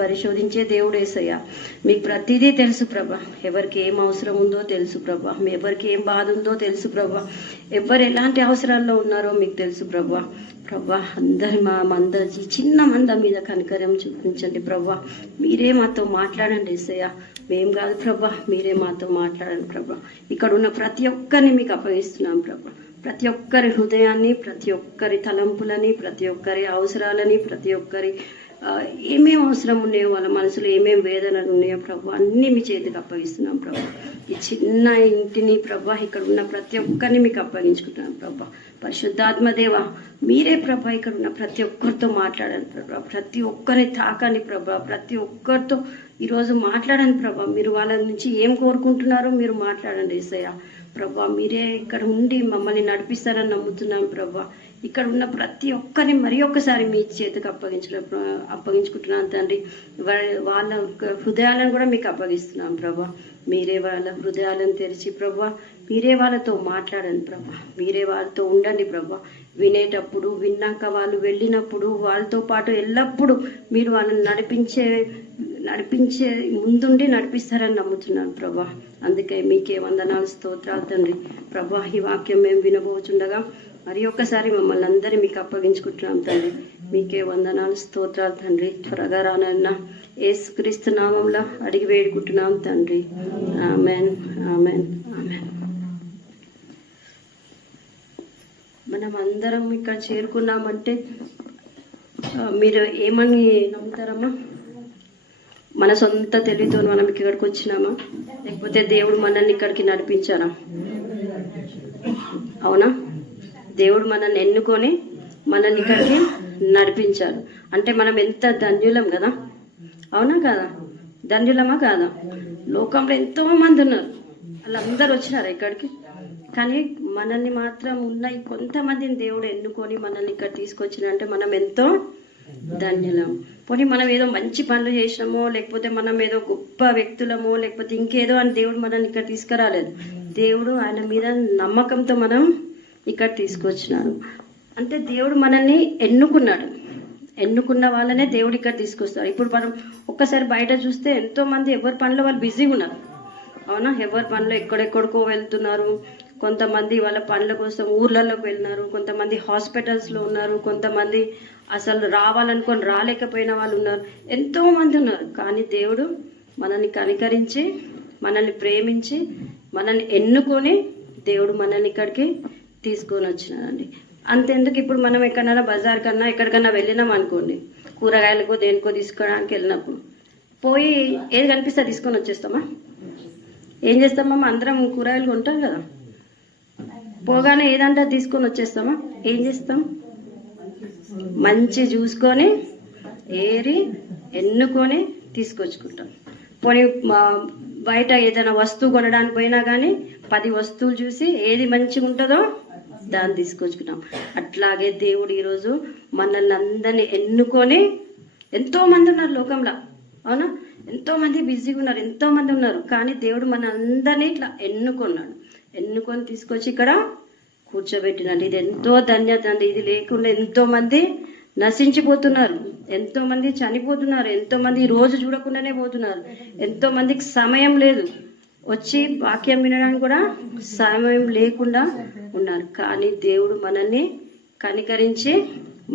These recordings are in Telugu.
పరిశోధించే దేవుడు యేసయ్యా. మీకు ప్రతిదీ తెలుసు ప్రభా. ఎవరికి ఏం అవసరం ఉందో తెలుసు ప్రభా. ఎవరికి ఏం బాధ ఉందో తెలుసు ప్రభా. ఎవరు ఎలాంటి అవసరాల్లో ఉన్నారో మీకు తెలుసు ప్రభా. ప్రభా అందరి చిన్న మంద మీద కనికరం చూపించండి ప్రభా. మీరే మాతో మాట్లాడండి యేసయ్యా. మేం కాదు ప్రభా, మీరే మాతో మాట్లాడండి ప్రభా. ఇక్కడ ఉన్న ప్రతి ఒక్కరిని మీకు అప్పగిస్తున్నాం ప్రభా. ప్రతి ఒక్కరి హృదయాన్ని, ప్రతి ఒక్కరి తలంపులని, ప్రతి ఒక్కరి అవసరాలని, ప్రతి ఒక్కరి ఏమేమి అవసరం ఉన్నాయో, వాళ్ళ మనసులో ఏమేమి వేదనలు ఉన్నాయో ప్రభా, అన్నీ మీ చేతికి అప్పగిస్తున్నాం ప్రభా. ఈ చిన్న ఇంటిని ప్రభా, ఇక్కడ ఉన్న ప్రతి ఒక్కరిని మీకు అప్పగించుకుంటున్నాం ప్రభా. పరిశుద్ధాత్మదేవ, మీరే ప్రభా ఇక్కడ ఉన్న ప్రతి ఒక్కరితో మాట్లాడండి ప్రభా. ప్రతి ఒక్కరిని తాకండి ప్రభా. ప్రతి ఒక్కరితో ఈరోజు మాట్లాడండి ప్రభా. మీరు వాళ్ళ నుంచి ఏం కోరుకుంటున్నారో మీరు మాట్లాడండి యేసయ్యా. ప్రభా, మీరే ఇక్కడ ఉండి మమ్మల్ని నడిపిస్తారని నమ్ముతున్నాం ప్రభా. ఇక్కడ ఉన్న ప్రతి ఒక్కరిని మరి ఒక్కసారి మీ చేతికి అప్పగించుకుంటున్నాను తండ్రి. వాళ్ళ హృదయాలను కూడా మీకు అప్పగిస్తున్నాం ప్రభా. మీరే వాళ్ళ హృదయాలను తెరిచి ప్రభా, మీరే వాళ్ళతో మాట్లాడండి ప్రభా. మీరే వాళ్ళతో ఉండండి ప్రభా. వినేటప్పుడు, విన్నాక వాళ్ళు వెళ్ళినప్పుడు వాళ్ళతో పాటు ఎల్లప్పుడూ మీరు వాళ్ళని నడిపించే ముందుండి నడిపిస్తారని నమ్ముతున్నాను ప్రభా. అందుకే మీకే వందనాలు, స్తోత్రాలు తండ్రి. ప్రభా, ఈ వాక్యం మేము వినబోచుండగా మరి ఒక్కసారి మమ్మల్ని అందరి మీకు అప్పగించుకుంటున్నాం తండ్రి. మీకే వందనాలు, స్తోత్రాలు తండ్రి. త్వరగా రానన్న యేసుక్రీస్తు నామంలో అడిగి వేడుకుంటున్నాం తండ్రి. Amen, amen, amen. మనం అందరం ఇక్కడ చేరుకున్నామంటే మీరు ఏమని నమ్ముతారమ్మా? మన సొంత తెలివితో మనం ఇక్కడికి వచ్చినామా, లేకపోతే దేవుడు మనల్ని ఇక్కడికి నడిపించారా? అవునా? దేవుడు మనల్ని ఎన్నుకొని మనల్ని ఇక్కడికి నడిపించారు అంటే మనం ఎంత ధన్యులం కదా. అవునా కాదా? ధన్యులమా కాదా? లోకంలో ఎంతో మంది ఉన్నారు, వాళ్ళందరూ వచ్చినారు ఇక్కడికి. కానీ మనల్ని మాత్రం ఉన్న కొంతమందిని దేవుడు ఎన్నుకొని మనల్ని ఇక్కడ తీసుకొచ్చినంటే మనం ఎంతో ధన్యులం. పోనీ మనం ఏదో మంచి పనులు చేసినామో, లేకపోతే మనం ఏదో గొప్ప వ్యక్తులమో, లేకపోతే ఇంకేదో అని దేవుడు మనల్ని ఇక్కడ తీసుకురాలేదు. దేవుడు ఆయన మీద నమ్మకంతో మనం ఇక్కడ తీసుకొచ్చినాడు. అంటే దేవుడు మనల్ని ఎన్నుకున్న వాళ్ళనే దేవుడు ఇక్కడ తీసుకొస్తారు. ఇప్పుడు మనం ఒక్కసారి బయట చూస్తే ఎంతో మంది ఎవరి పనిలో వాళ్ళు బిజీగా ఉన్నారు. అవునా? ఎవరి పనిలో ఎక్కడెక్కడికో వెళ్తున్నారు. కొంతమంది వాళ్ళ పనుల కోసం ఊర్లలోకి వెళ్ళినారు, కొంతమంది హాస్పిటల్స్లో ఉన్నారు, కొంతమంది అసలు రావాలనుకొని రాలేకపోయిన వాళ్ళు ఉన్నారు, ఎంతో మంది ఉన్నారు. కానీ దేవుడు మనల్ని కనికరించి, మనల్ని ప్రేమించి, మనల్ని ఎన్నుకొని దేవుడు మనల్ని ఇక్కడికి తీసుకొని వచ్చినాడండి. అంతెందుకు, ఇప్పుడు మనం ఎక్కడైనా బజార్ కన్నా ఎక్కడికన్నా వెళ్ళినాం అనుకోండి, కూరగాయలకో దేనికో తీసుకోవడానికి వెళ్ళినప్పుడు పోయి ఏది కనిపిస్తే తీసుకొని వచ్చేస్తామా? ఏం చేస్తామమ్మా? అందరం కూరగాయలు కొంటాం కదా, పోగానే ఏదంటే తీసుకొని వచ్చేస్తామా? ఏం చేస్తాం? మంచి చూసుకొని ఏరి ఎన్నుకొని తీసుకొచ్చుకుంటాం. పోనీ బయట ఏదైనా వస్తువు కొనడానికి పోయినా కానీ 10 వస్తువులు చూసి ఏది మంచిగా ఉంటుందో దాన్ని తీసుకొచ్చుకుంటాం. అట్లాగే దేవుడు ఈరోజు మనల్ని అందరినీ ఎన్నుకొని, ఎంతో మంది ఉన్నారు లోకంలో, అవునా? ఎంతో మంది బిజీగా ఉన్నారు, ఎంతో మంది ఉన్నారు. కానీ దేవుడు మన అందరినీ ఇట్లా ఎన్నుకొని తీసుకొచ్చి ఇక్కడ కూర్చోబెట్టినాడు. ఇది ఎంతో ధన్యత అండి. ఇది లేకుండా ఎంతో మంది నశించిపోతున్నారు, ఎంతో మంది చనిపోతున్నారు, ఎంతో మంది రోజు చూడకుండానే పోతున్నారు, ఎంతో మందికి సమయం లేదు, వచ్చి వాక్యం వినడానికి కూడా సమయం లేకుండా ఉన్నారు. కానీ దేవుడు మనల్ని కనికరించి,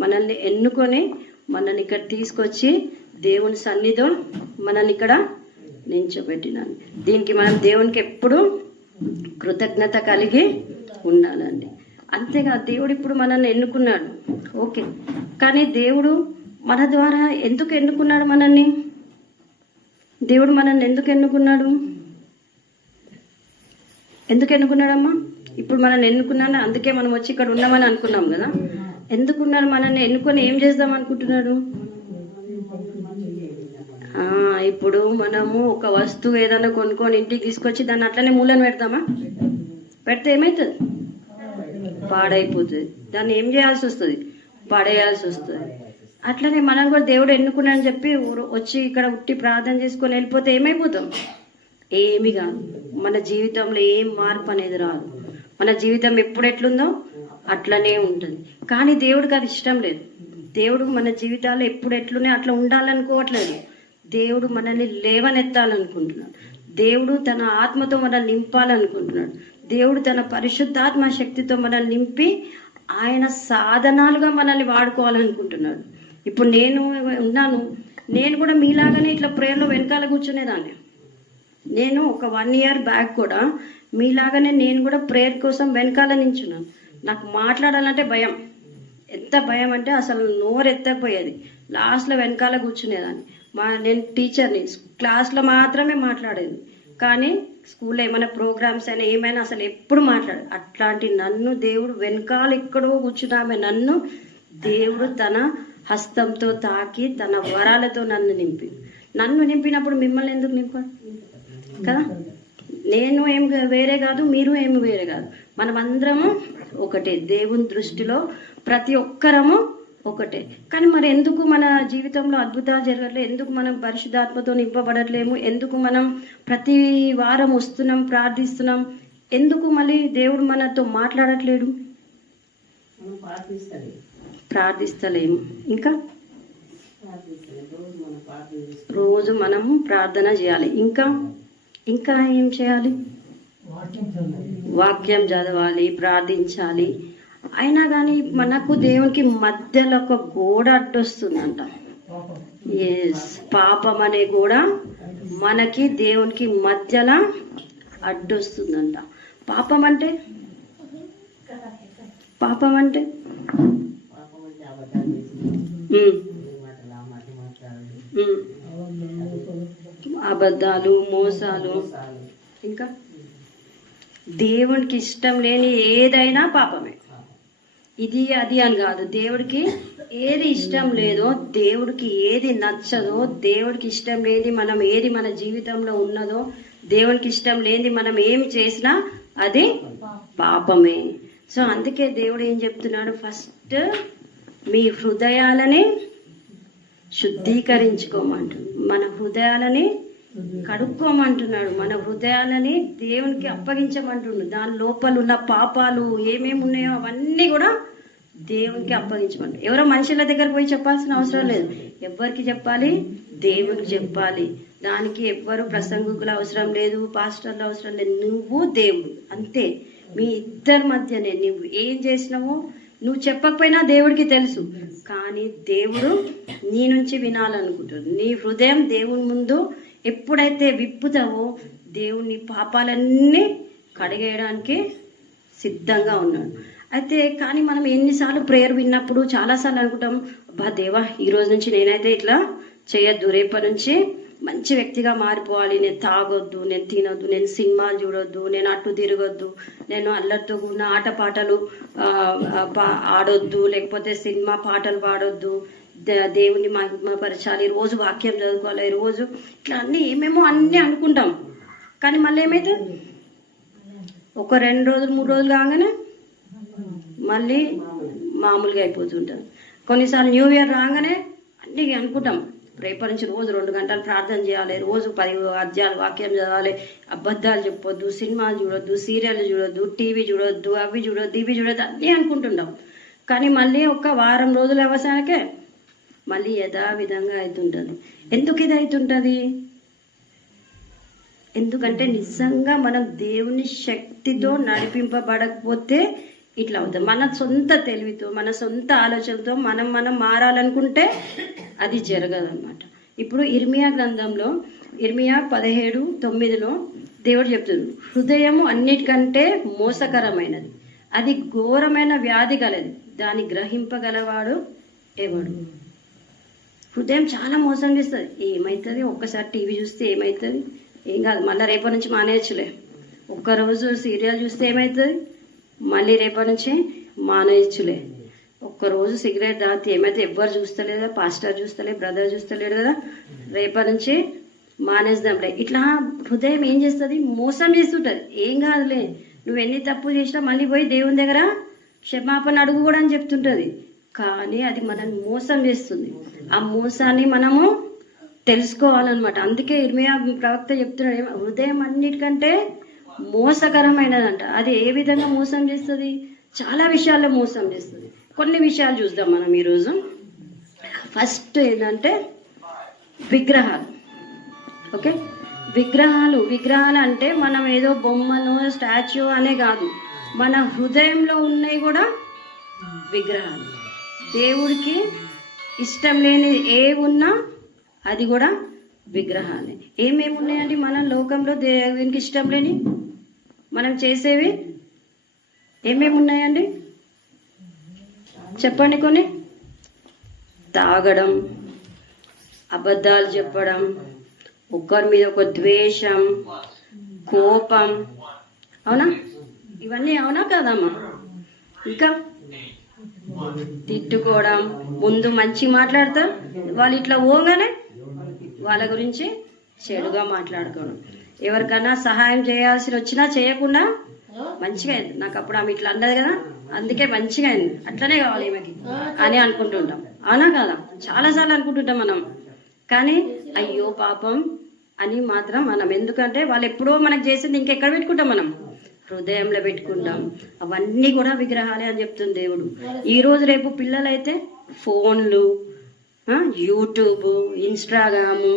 మనల్ని ఎన్నుకొని, మనల్ని ఇక్కడ తీసుకొచ్చి దేవుని సన్నిధిలో మనల్ని ఇక్కడ నించోబెట్టినాడు. దీనికి మనం దేవునికి ఎప్పుడు కృతజ్ఞత కలిగి ఉండాలండి. అంతేగా దేవుడు ఇప్పుడు మనల్ని ఎన్నుకున్నాడు, ఓకే. కానీ దేవుడు మన ద్వారా ఎందుకు ఎన్నుకున్నాడు మనల్ని? దేవుడు మనల్ని ఎందుకు ఎన్నుకున్నాడమ్మా? ఇప్పుడు మనల్ని ఎన్నుకున్నాను, అందుకే మనం వచ్చి ఇక్కడ ఉన్నామని అనుకున్నాం కదా. ఎందుకున్నాడు మనల్ని ఎన్నుకొని? ఏం చేద్దాం అనుకుంటున్నాడు? ఇప్పుడు మనము ఒక వస్తువు ఏదైనా కొనుక్కొని ఇంటికి తీసుకొచ్చి దాన్ని అట్లనే మూలను పెడతామా? పెడితే ఏమవుతుంది? పాడైపోతుంది. దాన్ని ఏం చేయాల్సి వస్తుంది? పడేయాల్సి వస్తుంది. అట్లనే మనం కూడా దేవుడు ఎన్నుకున్నాడని చెప్పి వచ్చి ఇక్కడ ఉట్టి ప్రార్థన చేసుకొని వెళ్ళిపోతే ఏమైపోతాం? ఏమి కాదు. మన జీవితంలో ఏం మార్పు అనేది రాదు. మన జీవితం ఎప్పుడు ఎట్లుందో అట్లనే ఉంటుంది. కానీ దేవుడికి అది ఇష్టం లేదు. దేవుడు మన జీవితాల్లో ఎప్పుడు ఎట్లునే అట్లా ఉండాలనుకోవట్లేదు. దేవుడు మనల్ని లేవనెత్తాలనుకుంటున్నాడు. దేవుడు తన ఆత్మతో మనల్ని నింపాలనుకుంటున్నాడు. దేవుడు తన పరిశుద్ధాత్మ శక్తితో మనల్ని నింపి ఆయన సాధనాలుగా మనల్ని వాడుకోవాలనుకుంటున్నాడు. ఇప్పుడు నేను ఉన్నాను, నేను కూడా మీలాగానే ఇట్లా ప్రేయర్లో వెనకాల కూర్చునేదాన్ని. నేను ఒక 1 year బ్యాక్ కూడా మీలాగానే నేను కూడా ప్రేయర్ కోసం వెనకాల నించున్నాను. నాకు మాట్లాడాలంటే భయం. ఎంత భయం అంటే అసలు నోరు ఎత్తకపోయేది. లాస్ట్లో వెనకాల కూర్చునేదాన్ని. నేను టీచర్ని, క్లాస్లో మాత్రమే మాట్లాడేది. కానీ స్కూల్లో ఏమైనా ప్రోగ్రామ్స్ అయినా ఏమైనా అసలు ఎప్పుడు మాట్లాడేది. అట్లాంటి నన్ను దేవుడు వెనకాల ఎక్కడో కూర్చున్నామే నన్ను దేవుడు తన హస్తంతో తాకి తన వరాలతో నన్ను నింపినప్పుడు మిమ్మల్ని ఎందుకు నింపాడు కదా? నేను ఏం వేరే కాదు, మీరు ఏమి వేరే కాదు. మనమందరము ఒకటే. దేవుని దృష్టిలో ప్రతి ఒక్కరము ఒకటే. కానీ మరి ఎందుకు మన జీవితంలో అద్భుతాలు జరగట్లేదు? ఎందుకు మనం పరిశుద్ధాత్మతో నింపబడట్లేము? ఎందుకు మనం ప్రతి వారం వస్తున్నాం, ప్రార్థిస్తున్నాం? ఎందుకు మళ్ళీ దేవుడు మనతో మాట్లాడట్లేడు? ప్రార్థిస్తలేము. ఇంకా రోజు మనం ప్రార్థన చేయాలి. ఇంకా ఏం చేయాలి? వాక్యం చదవాలి, ప్రార్థించాలి. అయినా కానీ మనకు దేవునికి మధ్యలో ఒక గోడ అడ్డొస్తుందంట. పాపం అనే గోడ మనకి దేవునికి మధ్యలో అడ్డొస్తుందంట. పాపం అంటే అబద్ధాలు, మోసాలు, ఇంకా దేవునికి ఇష్టం లేని ఏదైనా పాపమే. ఇది అది అని కాదు. దేవుడికి ఏది ఇష్టం లేదో, దేవుడికి ఏది నచ్చదో, దేవుడికి ఇష్టం లేని మనం ఏది మన జీవితంలో ఉన్నదో, దేవునికి ఇష్టం లేని మనం ఏమి చేసినా అది పాపమే. సో అందుకే దేవుడు ఏం చెప్తున్నాడు? ఫస్ట్ మీ హృదయాలని శుద్ధీకరించుకోమంటున్నాడు. మన హృదయాలని కడుక్కోమంటున్నాడు. మన హృదయాలని దేవునికి అప్పగించమంటున్నాడు. దాని లోపల ఉన్న పాపాలు ఏమేమి ఉన్నాయో అవన్నీ కూడా దేవునికి అప్పగించమంటాడు. ఎవరో మనుషుల దగ్గర పోయి చెప్పాల్సిన అవసరం లేదు. ఎవరికి చెప్పాలి? దేవునికి చెప్పాలి. దానికి ఎవ్వరు ప్రసంగికులు అవసరం లేదు, పాస్టర్లు అవసరం లేదు. నువ్వు దేవుడు అంతే. మీ ఇద్దరి మధ్యనే నువ్వు ఏం చేసినావో నువ్వు చెప్పకపోయినా దేవుడికి తెలుసు. కానీ దేవుడు నీ నుంచి వినాలనుకుంటాడు. నీ హృదయం దేవుని ముందు ఎప్పుడైతే విప్పుతావో దేవుని పాపాలన్నీ కడిగేయడానికి సిద్ధంగా ఉన్నాడు. అయితే కానీ మనం ఎన్నిసార్లు ప్రేయర్ విన్నప్పుడు చాలాసార్లు అనుకుంటాం, అబ్బా దేవా ఈ రోజు నుంచి నేనైతే ఇట్లా చేయొద్దు, రేపటి నుంచి మంచి వ్యక్తిగా మారిపోవాలి, నేను తాగొద్దు, నేను తినొద్దు, నేను సినిమాలు చూడొద్దు, నేను అటు తిరగొద్దు, నేను అల్లరితో కూడిన ఆటపాటలు ఆడొద్దు, లేకపోతే సినిమా పాటలు పాడొద్దు, దేవుని మహిమపరచాలి, రోజు వాక్యం చదువుకోవాలి, రోజు ఇట్లా అన్నీ ఏమేమో అన్నీ అనుకుంటాం. కానీ మళ్ళీ ఏమవుతుంది? ఒక 2 రోజులు 3 రోజులు కాగానే మళ్ళీ మామూలుగా అయిపోతుంటాం. కొన్నిసార్లు న్యూ ఇయర్ రాగానే అన్నీ అనుకుంటాం, రేపటి నుంచి రోజు 2 గంటలు ప్రార్థన చేయాలి, రోజు 10 అధ్యాయాలు వాక్యం చదవాలి, అబద్ధాలు చెప్పొద్దు, సినిమాలు చూడొద్దు, సీరియల్ చూడొద్దు, టీవీ చూడొద్దు, అవి చూడొద్దు, ఇవి చూడొద్దు అన్నీ అనుకుంటుంటాం. కానీ మళ్ళీ ఒక వారం రోజుల అవసరానికే మళ్ళీ యథావిధంగా అవుతుంటుంది. ఎందుకు ఇది అవుతుంటుంది? ఎందుకంటే నిజంగా మనం దేవుని శక్తితో నడిపింపబడకపోతే ఇట్లా అవుతుంది. మన సొంత తెలివితో, మన సొంత ఆలోచనతో మనం మారాలనుకుంటే అది జరగదు అనమాట. ఇప్పుడు ఇర్మియా గ్రంథంలో ఇర్మియా 17:9 దేవుడు చెప్తున్నాడు, హృదయము అన్నిటికంటే మోసకరమైనది, అది ఘోరమైన వ్యాధి గలది, దాన్ని గ్రహింపగలవాడు ఎవడు? హృదయం చాలా మోసం చేస్తుంది. ఏమవుతుంది? ఒక్కసారి టీవీ చూస్తే ఏమవుతుంది? ఏం కాదు, మళ్ళీ రేపటి నుంచి మానేయచ్చులే. ఒక్కరోజు సీరియల్ చూస్తే ఏమవుతుంది? మళ్ళీ రేపటి నుంచి మానేయచ్చులే. ఒక్కరోజు సిగరెట్ తాగితే ఏమైతే? ఎవ్వరు చూస్తలేదా? పాస్టర్ చూస్తలే, బ్రదర్ చూస్తలేడు కదా, రేపటి నుంచి మానేద్దాంలే. ఇట్లా హృదయం ఏం చేస్తుంది? మోసం చేస్తుంటుంది. ఏం కాదులే, నువ్వు ఎన్ని తప్పు చేసినా మళ్ళీ పోయి దేవుని దగ్గర క్షమాపణ అడుగు కూడా అని చెప్తుంటుంది. కానీ అది మనల్ని మోసం చేస్తుంది. ఆ మోసాన్ని మనము తెలుసుకోవాలన్నమాట. అందుకే ఇర్మియా ప్రవక్త చెప్తున్నాడు, హృదయం అన్నిటికంటే మోసకరమైనదంట. అది ఏ విధంగా మోసం చేస్తుంది? చాలా విషయాల్లో మోసం చేస్తుంది. కొన్ని విషయాలు చూద్దాం మనం ఈరోజు. ఫస్ట్ ఏంటంటే విగ్రహాలు. ఓకే. విగ్రహాలు అంటే మనం ఏదో బొమ్మను స్టాచ్యూ అనే కాదు, మన హృదయంలో ఉన్నవి కూడా విగ్రహాలు. దేవుడికి ఇష్టం లేని ఏ ఉన్నా అది కూడా విగ్రహాలే. ఏమేమి ఉన్నాయండి మన లోకంలో దేవునికి ఇష్టం లేని మనం చేసేవి ఏమేమి ఉన్నాయండి చెప్పండి కొన్ని. తాగడం, అబద్ధాలు చెప్పడం, ఒకరి మీద ఒక ద్వేషం, కోపం, అవునా? ఇవన్నీ అవునా కాదమ్మా? ఇంకా తిట్టుకోవడం, ముందు మంచి మాట్లాడతారు, వాళ్ళు ఇట్లా పోగానే వాళ్ళ గురించి చెడుగా మాట్లాడుకోవడం, ఎవరికైనా సహాయం చేయాల్సి వచ్చినా చేయకుండా మంచిగా అయింది, నాకు అప్పుడు ఆమె ఇట్లా అన్నది కదా అందుకే మంచిగా అయింది, అట్లనే కావాలి ఈమెకి అని అనుకుంటుంటాం. అవునా కదా? చాలాసార్లు అనుకుంటుంటాం మనం. కానీ అయ్యో పాపం అని మాత్రం మనం, ఎందుకంటే వాళ్ళు ఎప్పుడో మనకు చేసింది ఇంకెక్కడ పెట్టుకుంటాం మనం? హృదయంలో పెట్టుకుంటాం. అవన్నీ కూడా విగ్రహాలే అని చెప్తుంది దేవుడు. ఈ రోజు రేపు పిల్లలైతే ఫోన్లు, యూట్యూబ్, ఇన్స్టాగ్రాము,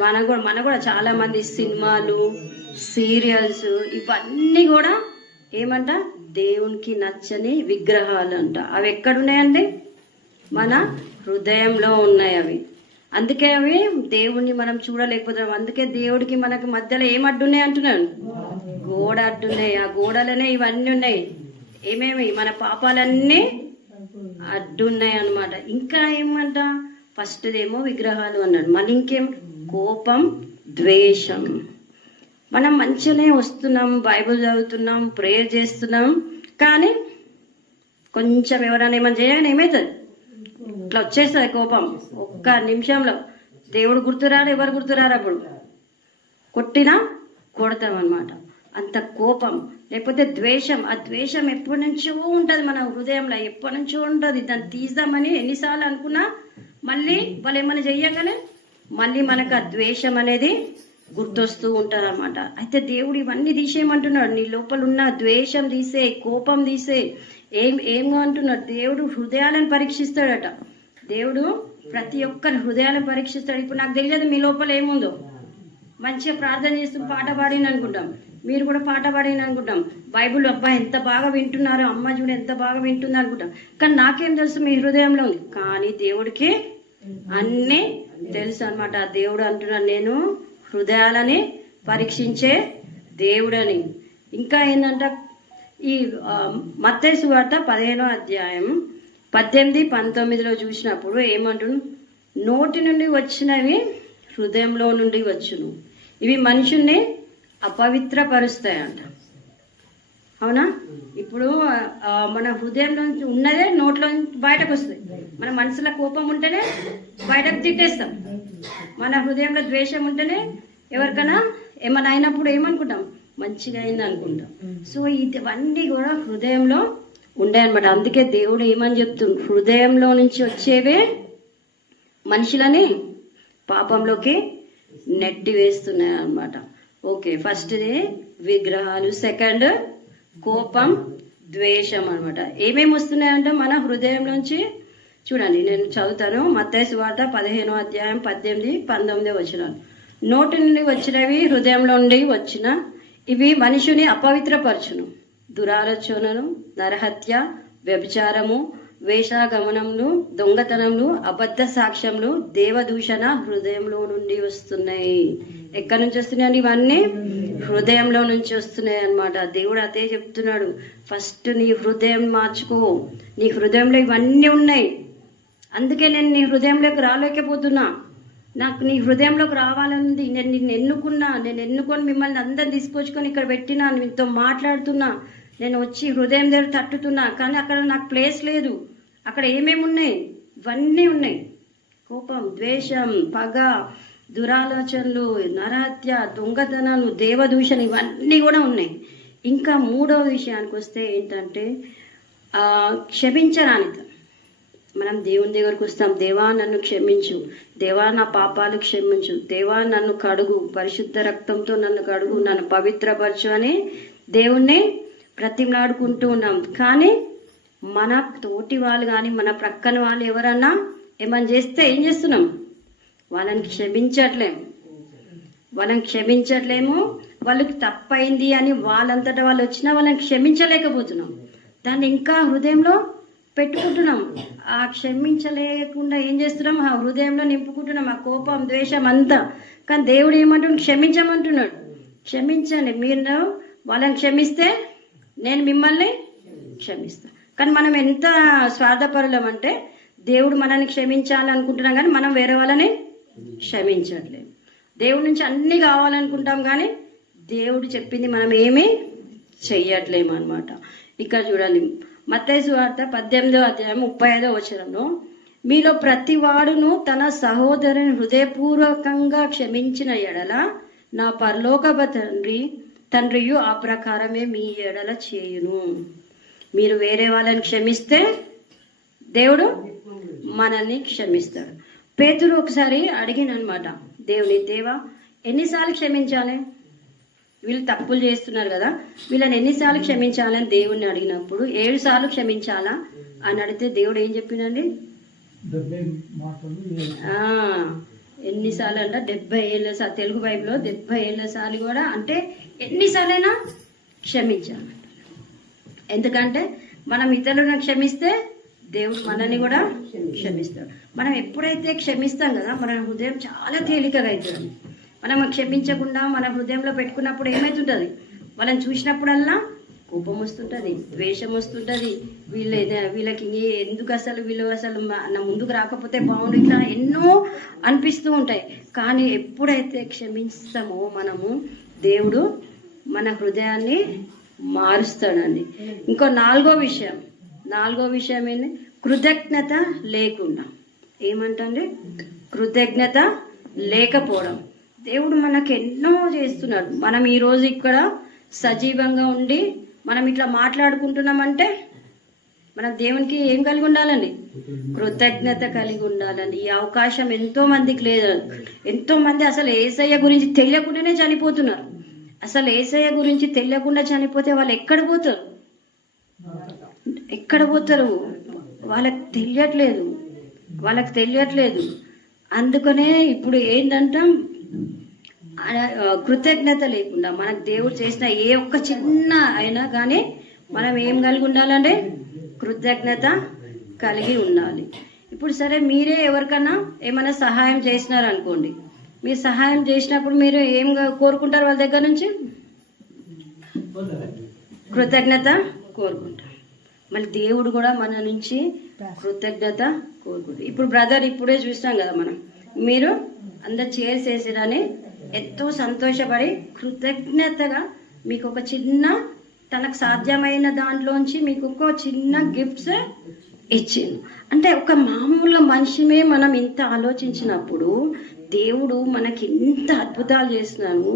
మన కూడా చాలా మంది సినిమాలు, సీరియల్స్, ఇవన్నీ కూడా ఏమంట దేవునికి నచ్చని విగ్రహాలు అంట. అవి ఎక్కడున్నాయండి? మన హృదయంలో ఉన్నాయి అవి. అందుకే అవి దేవుణ్ణి మనం చూడలేకపోతున్నాం. అందుకే దేవుడికి మనకు మధ్యలో ఏం అడ్డున్నాయి అంటున్నాను? గోడ అడ్డున్నాయి. ఆ గోడలనే ఇవన్నీ ఉన్నాయి. ఏమేమి? మన పాపాలన్నీ అడ్డున్నాయి అన్నమాట. ఇంకా ఏమంట? ఫస్ట్ ఏమో విగ్రహాలు అన్నాడు, మళ్ళీ ఇంకేం? కోపం, ద్వేషం. మనం మంచిగానే వస్తున్నాం, బైబిల్ చదువుతున్నాం, ప్రేయర్ చేస్తున్నాం, కానీ కొంచెం ఎవరైనా ఏమైనా చేయగానే ఏమవుతుంది? ఇట్లా వచ్చేస్తుంది కోపం. ఒక్క నిమిషంలో దేవుడు గుర్తురారు, ఎవరు గుర్తురారు, అప్పుడు కొట్టినా కొడతాం అన్నమాట. అంత కోపం. లేకపోతే ద్వేషం. ఆ ద్వేషం ఎప్పటి నుంచో ఉంటుంది మన హృదయంలో, ఎప్పటి నుంచో ఉంటుంది. దాన్ని తీద్దామని ఎన్నిసార్లు అనుకున్నా మళ్ళీ వాళ్ళు ఏమైనా చెయ్యగానే మళ్ళీ మనకు ఆ ద్వేషం అనేది గుర్తొస్తూ ఉంటారు అనమాట. అయితే దేవుడు ఇవన్నీ తీసేయమంటున్నాడు. నీ లోపల ఉన్న ద్వేషం తీసే, కోపం తీసే. ఏంగా అంటున్నాడు? దేవుడు హృదయాలను పరీక్షిస్తాడట. దేవుడు ప్రతి ఒక్కరి హృదయాలను పరీక్షిస్తాడు. ఇప్పుడు నాకు తెలియదు మీ లోపల ఏముందో. మంచిగా ప్రార్థన చేస్తూ పాట పాడిన అనుకుంటాం, మీరు కూడా పాట పాడిన అనుకుంటాం, బైబుల్ అబ్బా ఎంత బాగా వింటున్నారు, అమ్మ చూడు ఎంత బాగా వింటుంది అనుకుంటాం. కానీ నాకేం తెలుసు మీ హృదయంలో ఉంది? కానీ దేవుడికి అన్నీ తెలుసు అనమాట. దేవుడు అంటున్నాడు, నేను హృదయాలని పరీక్షించే దేవుడని. ఇంకా ఏంటంటే ఈ మత్తయి సువార్త 15వ అధ్యాయం 18-19 చూసినప్పుడు ఏమంటున్నాడు? నోటి నుండి వచ్చినవి హృదయంలో నుండి వచ్చును, ఇవి మనుషుల్ని అపవిత్రపరుస్తాయంట. అవునా? ఇప్పుడు మన హృదయంలో ఉన్నదే నోట్లో బయటకు వస్తుంది. మన మనసులో కోపం ఉంటేనే బయటకు తిట్టేస్తాం. మన హృదయంలో ద్వేషం ఉంటేనే ఎవరికైనా ఏమైనా అయినప్పుడు ఏమనుకుంటాం? మంచిగా అయింది అనుకుంటాం. సో ఇవన్నీ కూడా హృదయంలో ఉన్నాయన్నమాట. అందుకే దేవుడు ఏమని చెప్తుంది? హృదయంలో నుంచి వచ్చేవే మనుషులని పాపంలోకి నెట్టి వేస్తున్నాయి అన్నమాట. ఓకే, ఫస్ట్ది విగ్రహాలు, సెకండ్ కోపం, ద్వేషం అనమాట. ఏమేమి వస్తున్నాయంటే మన హృదయంలోంచి చూడండి, నేను చదువుతాను. మత్తయి సువార్త 15వ అధ్యాయం 18-19 వచనాలు. నోటి నుండి వచ్చినవి హృదయంలో నుండి వచ్చిన ఇవి మనుషుని అపవిత్రపరచును. దురాలోచనలు, నరహత్య, వ్యభిచారము, వేషాగమనములు, దొంగతనములు, అబద్ధ సాక్ష్యములు, దేవదూషణ హృదయంలో నుండి వస్తున్నాయి. ఎక్కడి నుంచి వస్తున్నాయండి? ఇవన్నీ హృదయంలో నుంచి వస్తున్నాయి అన్నమాట. దేవుడు అదే చెప్తున్నాడు, ఫస్ట్ నీ హృదయం మార్చుకో. నీ హృదయంలో ఇవన్నీ ఉన్నాయి. అందుకే నేను నీ హృదయంలోకి రాలేకపోతున్నా. నాకు నీ హృదయంలోకి రావాలన్నది. నేను నిన్ను ఎన్నుకున్నా, నేను ఎన్నుకొని మిమ్మల్ని అందరిని తీసుకొచ్చుకొని ఇక్కడ పెట్టినా, మీతో మాట్లాడుతున్నా, నేను వచ్చి హృదయం దగ్గర తట్టుతున్నా, కానీ అక్కడ నాకు ప్లేస్ లేదు. అక్కడ ఏమేమి ఉన్నాయి? ఇవన్నీ ఉన్నాయి. కోపం, ద్వేషం, పగ, దురాలోచనలు, నరహత్య, దొంగతనాలు, దేవదూషణ, ఇవన్నీ కూడా ఉన్నాయి. ఇంకా మూడవ విషయానికి వస్తే ఏంటంటే క్షమించరానిత. మనం దేవుని దగ్గరకు వస్తాం, దేవా నన్ను క్షమించు, దేవా నా పాపాలు క్షమించు, దేవా నన్ను కడుగు, పరిశుద్ధ రక్తంతో నన్ను కడుగు, నన్ను పవిత్రపరచు అని దేవుణ్ణి బ్రతిమలాడుకుంటూ ఉన్నాం. కానీ మన తోటి వాళ్ళు కానీ మన ప్రక్కన వాళ్ళు ఎవరన్నా ఏమన్నా చేస్తే ఏం చేస్తున్నాం? వాళ్ళని క్షమించట్లేం. వాళ్ళని క్షమించట్లేము, వాళ్ళకి తప్పైంది అని వాళ్ళంతటా వాళ్ళు వచ్చినా వాళ్ళని క్షమించలేకపోతున్నాం. దాన్ని ఇంకా హృదయంలో పెట్టుకుంటున్నాం. ఆ క్షమించలేకుండా ఏం చేస్తున్నాం, ఆ హృదయంలో నింపుకుంటున్నాం ఆ కోపం, ద్వేషం అంతా. కానీ దేవుడు ఏమంటున్నాడు, క్షమించమంటున్నాడు. క్షమించండి, మీరు వాళ్ళని క్షమిస్తే నేను మిమ్మల్ని క్షమిస్తాను. కానీ మనం ఎంత స్వార్థపరులం అంటే దేవుడు మనల్ని క్షమించాలనుకుంటున్నాం కానీ మనం వేరే వాళ్ళని క్షమించట్లేదు. దేవుడి నుంచి అన్నీ కావాలనుకుంటాం కానీ దేవుడు చెప్పింది మనం ఏమీ చెయ్యట్లేము అనమాట. ఇక్కడ చూడండి, మత్తయి సువార్త 18వ అధ్యాయం 35వ వచనంలో, మీలో ప్రతి వాడును తన సహోదరుని హృదయపూర్వకంగా క్షమించిన ఎడల నా పరలోకపు తండ్రియు ఆ ప్రకారమే మీ ఎడల చేయును. మీరు వేరే వాళ్ళని క్షమిస్తే దేవుడు మనల్ని క్షమిస్తాడు. పేతురు ఒకసారి అడిగినమాట, దేవా ఎన్నిసార్లు క్షమించాలి, వీళ్ళు తప్పులు చేస్తున్నారు కదా, వీళ్ళని ఎన్నిసార్లు క్షమించాలని దేవుడిని అడిగినప్పుడు 7 సార్లు క్షమించాలా అని అడిగితే దేవుడు ఏం చెప్పిందండి, ఎన్నిసార్లు అంట 70 ఏళ్ళ సార్లు. తెలుగు బైబిల్లో 70 ఏళ్ళ సార్లు కూడా, అంటే ఎన్నిసార్లైనా క్షమించాలి. ఎందుకంటే మనం ఇతరులను క్షమిస్తే దేవుడు మనల్ని కూడా క్షమిస్తాడు. మనం ఎప్పుడైతే క్షమిస్తాం కదా మన హృదయం చాలా తేలికగా అవుతుంది. మనం క్షమించకుండా మన హృదయంలో పెట్టుకున్నప్పుడు ఏమవుతుంటుంది, వాళ్ళని చూసినప్పుడల్లా కోపం వస్తుంటుంది, ద్వేషం వస్తుంటుంది, వీళ్ళకి ఎందుకు అసలు వీళ్ళు అసలు నా ముందుకు రాకపోతే బాగుండు, ఇట్లా ఎన్నో అనిపిస్తూ ఉంటాయి. కానీ ఎప్పుడైతే క్షమిస్తామో మనము దేవుడు మన హృదయాన్ని మారుస్తాడండి. ఇంకో నాలుగో విషయం ఏంటి, కృతజ్ఞత లేకుండా. ఏమంటండి, కృతజ్ఞత లేకపోవడం. దేవుడు మనకు ఎన్నో చేస్తున్నాడు. మనం ఈరోజు ఇక్కడ సజీవంగా ఉండి మనం ఇట్లా మాట్లాడుకుంటున్నామంటే మనం దేవునికి ఏం కలిగి ఉండాలండి, కృతజ్ఞత కలిగి ఉండాలండి. ఈ అవకాశం ఎంతో మందికి లేదు. ఎంతో మంది అసలు యేసయ్య గురించి తెలియకుండానే చనిపోతున్నారు. అసలు యేసయ్య గురించి తెలియకుండా చనిపోతే వాళ్ళు ఎక్కడ పోతారు, వాళ్ళకి తెలియట్లేదు. అందుకనే ఇప్పుడు ఏంటంటే కృతజ్ఞత లేకుండా మనకు దేవుడు చేసిన ఏ ఒక్క చిన్న అయినా కానీ మనం ఏం కలిగి ఉండాలంటే కృతజ్ఞత కలిగి ఉండాలి. ఇప్పుడు సరే, మీరే ఎవరికన్నా ఏమైనా సహాయం చేసినారనుకోండి, మీరు సహాయం చేసినప్పుడు మీరు ఏం కోరుకుంటారు వాళ్ళ దగ్గర నుంచి, కృతజ్ఞత కోరుకుంటారు. మళ్ళీ దేవుడు కూడా మన నుంచి కృతజ్ఞత కోరుకుంటారు. ఇప్పుడు బ్రదర్ ఇప్పుడే చూసినాం కదా, మనం మీరు అందరు చేర్స్ వేసిరని ఎంతో సంతోషపడి కృతజ్ఞతగా మీకు ఒక చిన్న, తనకు సాధ్యమైన దాంట్లోంచి మీకు ఒక చిన్న గిఫ్ట్స్ ఇచ్చింది. అంటే ఒక మామూలు మనిషిమే మనం ఇంత ఆలోచించినప్పుడు దేవుడు మనకి ఇంత అద్భుతాలు చేస్తున్నాను.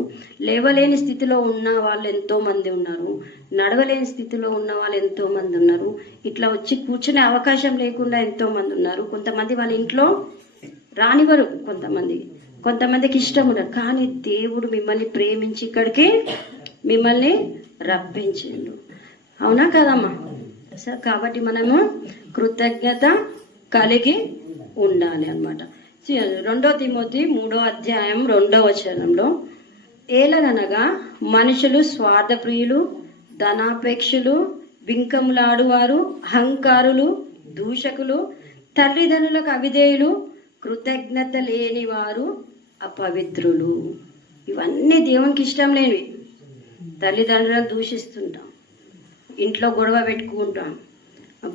లేవలేని స్థితిలో ఉన్న వాళ్ళు ఎంతో మంది ఉన్నారు, నడవలేని స్థితిలో ఉన్న వాళ్ళు ఎంతో మంది ఉన్నారు, ఇట్లా వచ్చి కూర్చునే అవకాశం లేకుండా ఎంతో మంది ఉన్నారు. కొంతమంది వాళ్ళ ఇంట్లో రానివ్వరు, కొంతమందికి ఇష్టం ఉండదు. కానీ దేవుడు మిమ్మల్ని ప్రేమించి ఇక్కడికి మిమ్మల్ని రప్పించిండు. అవునా కదమ్మా? సార్, కాబట్టి మనము కృతజ్ఞత కలిగి ఉండాలి అన్నమాట. 2 తిమోతి 3వ అధ్యాయం 2వ వచనంలో, ఏలనగా మనుషులు స్వార్థప్రియులు, ధనాపేక్షులు, వింకములాడువారు, అహంకారులు, దూషకులు, తల్లిదండ్రులకు అవిధేయులు, కృతజ్ఞత లేని వారు అపవిత్రులు. ఇవన్నీ దేవునికి ఇష్టం లేనివి. తల్లిదండ్రులను దూషిస్తుంటాం, ఇంట్లో గొడవ పెట్టుకుంటాం,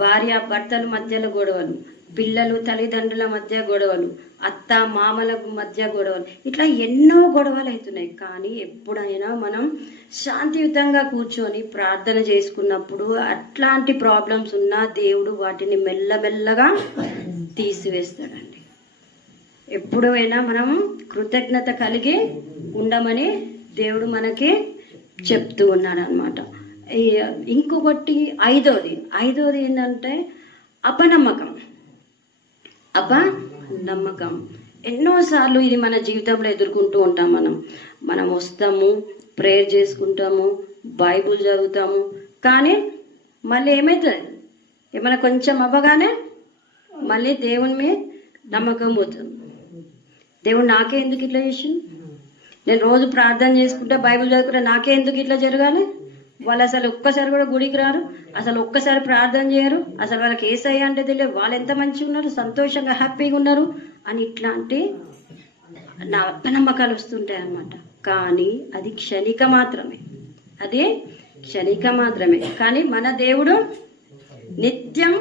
భార్య భర్తల మధ్యలో గొడవలు, పిల్లలు తల్లిదండ్రుల మధ్య గొడవలు, అత్త మామల మధ్య గొడవలు, ఇట్లా ఎన్నో గొడవలు అవుతున్నాయి. కానీ ఎప్పుడైనా మనం శాంతియుతంగా కూర్చొని ప్రార్థన చేసుకున్నప్పుడు అట్లాంటి ప్రాబ్లమ్స్ ఉన్నా దేవుడు వాటిని మెల్లమెల్లగా తీసివేస్తాడండి. ఎప్పుడైనా మనం కృతజ్ఞత కలిగి ఉండమని దేవుడు మనకి చెప్తూ ఉన్నాడు అనమాట. ఇంకొకటి ఐదోది ఏంటంటే అపనమ్మకం. ఎన్నోసార్లు ఇది మన జీవితంలో ఎదుర్కొంటూ ఉంటాం. మనం వస్తాము, ప్రేయర్ చేసుకుంటాము, బైబుల్ చదువుతాము, కానీ మళ్ళీ ఏమవుతుంది, ఏమైనా కొంచెం అవ్వగానే మళ్ళీ దేవుని మీద నమ్మకం పోతుంది. దేవుడు నాకే ఎందుకు ఇట్లా చేసిండు, నేను రోజు ప్రార్థన చేసుకుంటా, బైబిల్ చదువుకుంటా, నాకే ఎందుకు ఇట్లా జరగాలి? వాళ్ళు అసలు ఒక్కసారి కూడా గుడికి రారు, అసలు ఒక్కసారి ప్రార్థన చేయరు, అసలు వాళ్ళకి ఏసయ్య అంటే తెలియదు, వాళ్ళు ఎంత మంచిగా ఉన్నారు, సంతోషంగా హ్యాపీగా ఉన్నారు అని ఇట్లాంటి నా అపనమ్మకాలు వస్తుంటాయి అన్నమాట. కానీ అది క్షణిక మాత్రమే, అది క్షణిక మాత్రమే. కానీ మన దేవుడు నిత్యం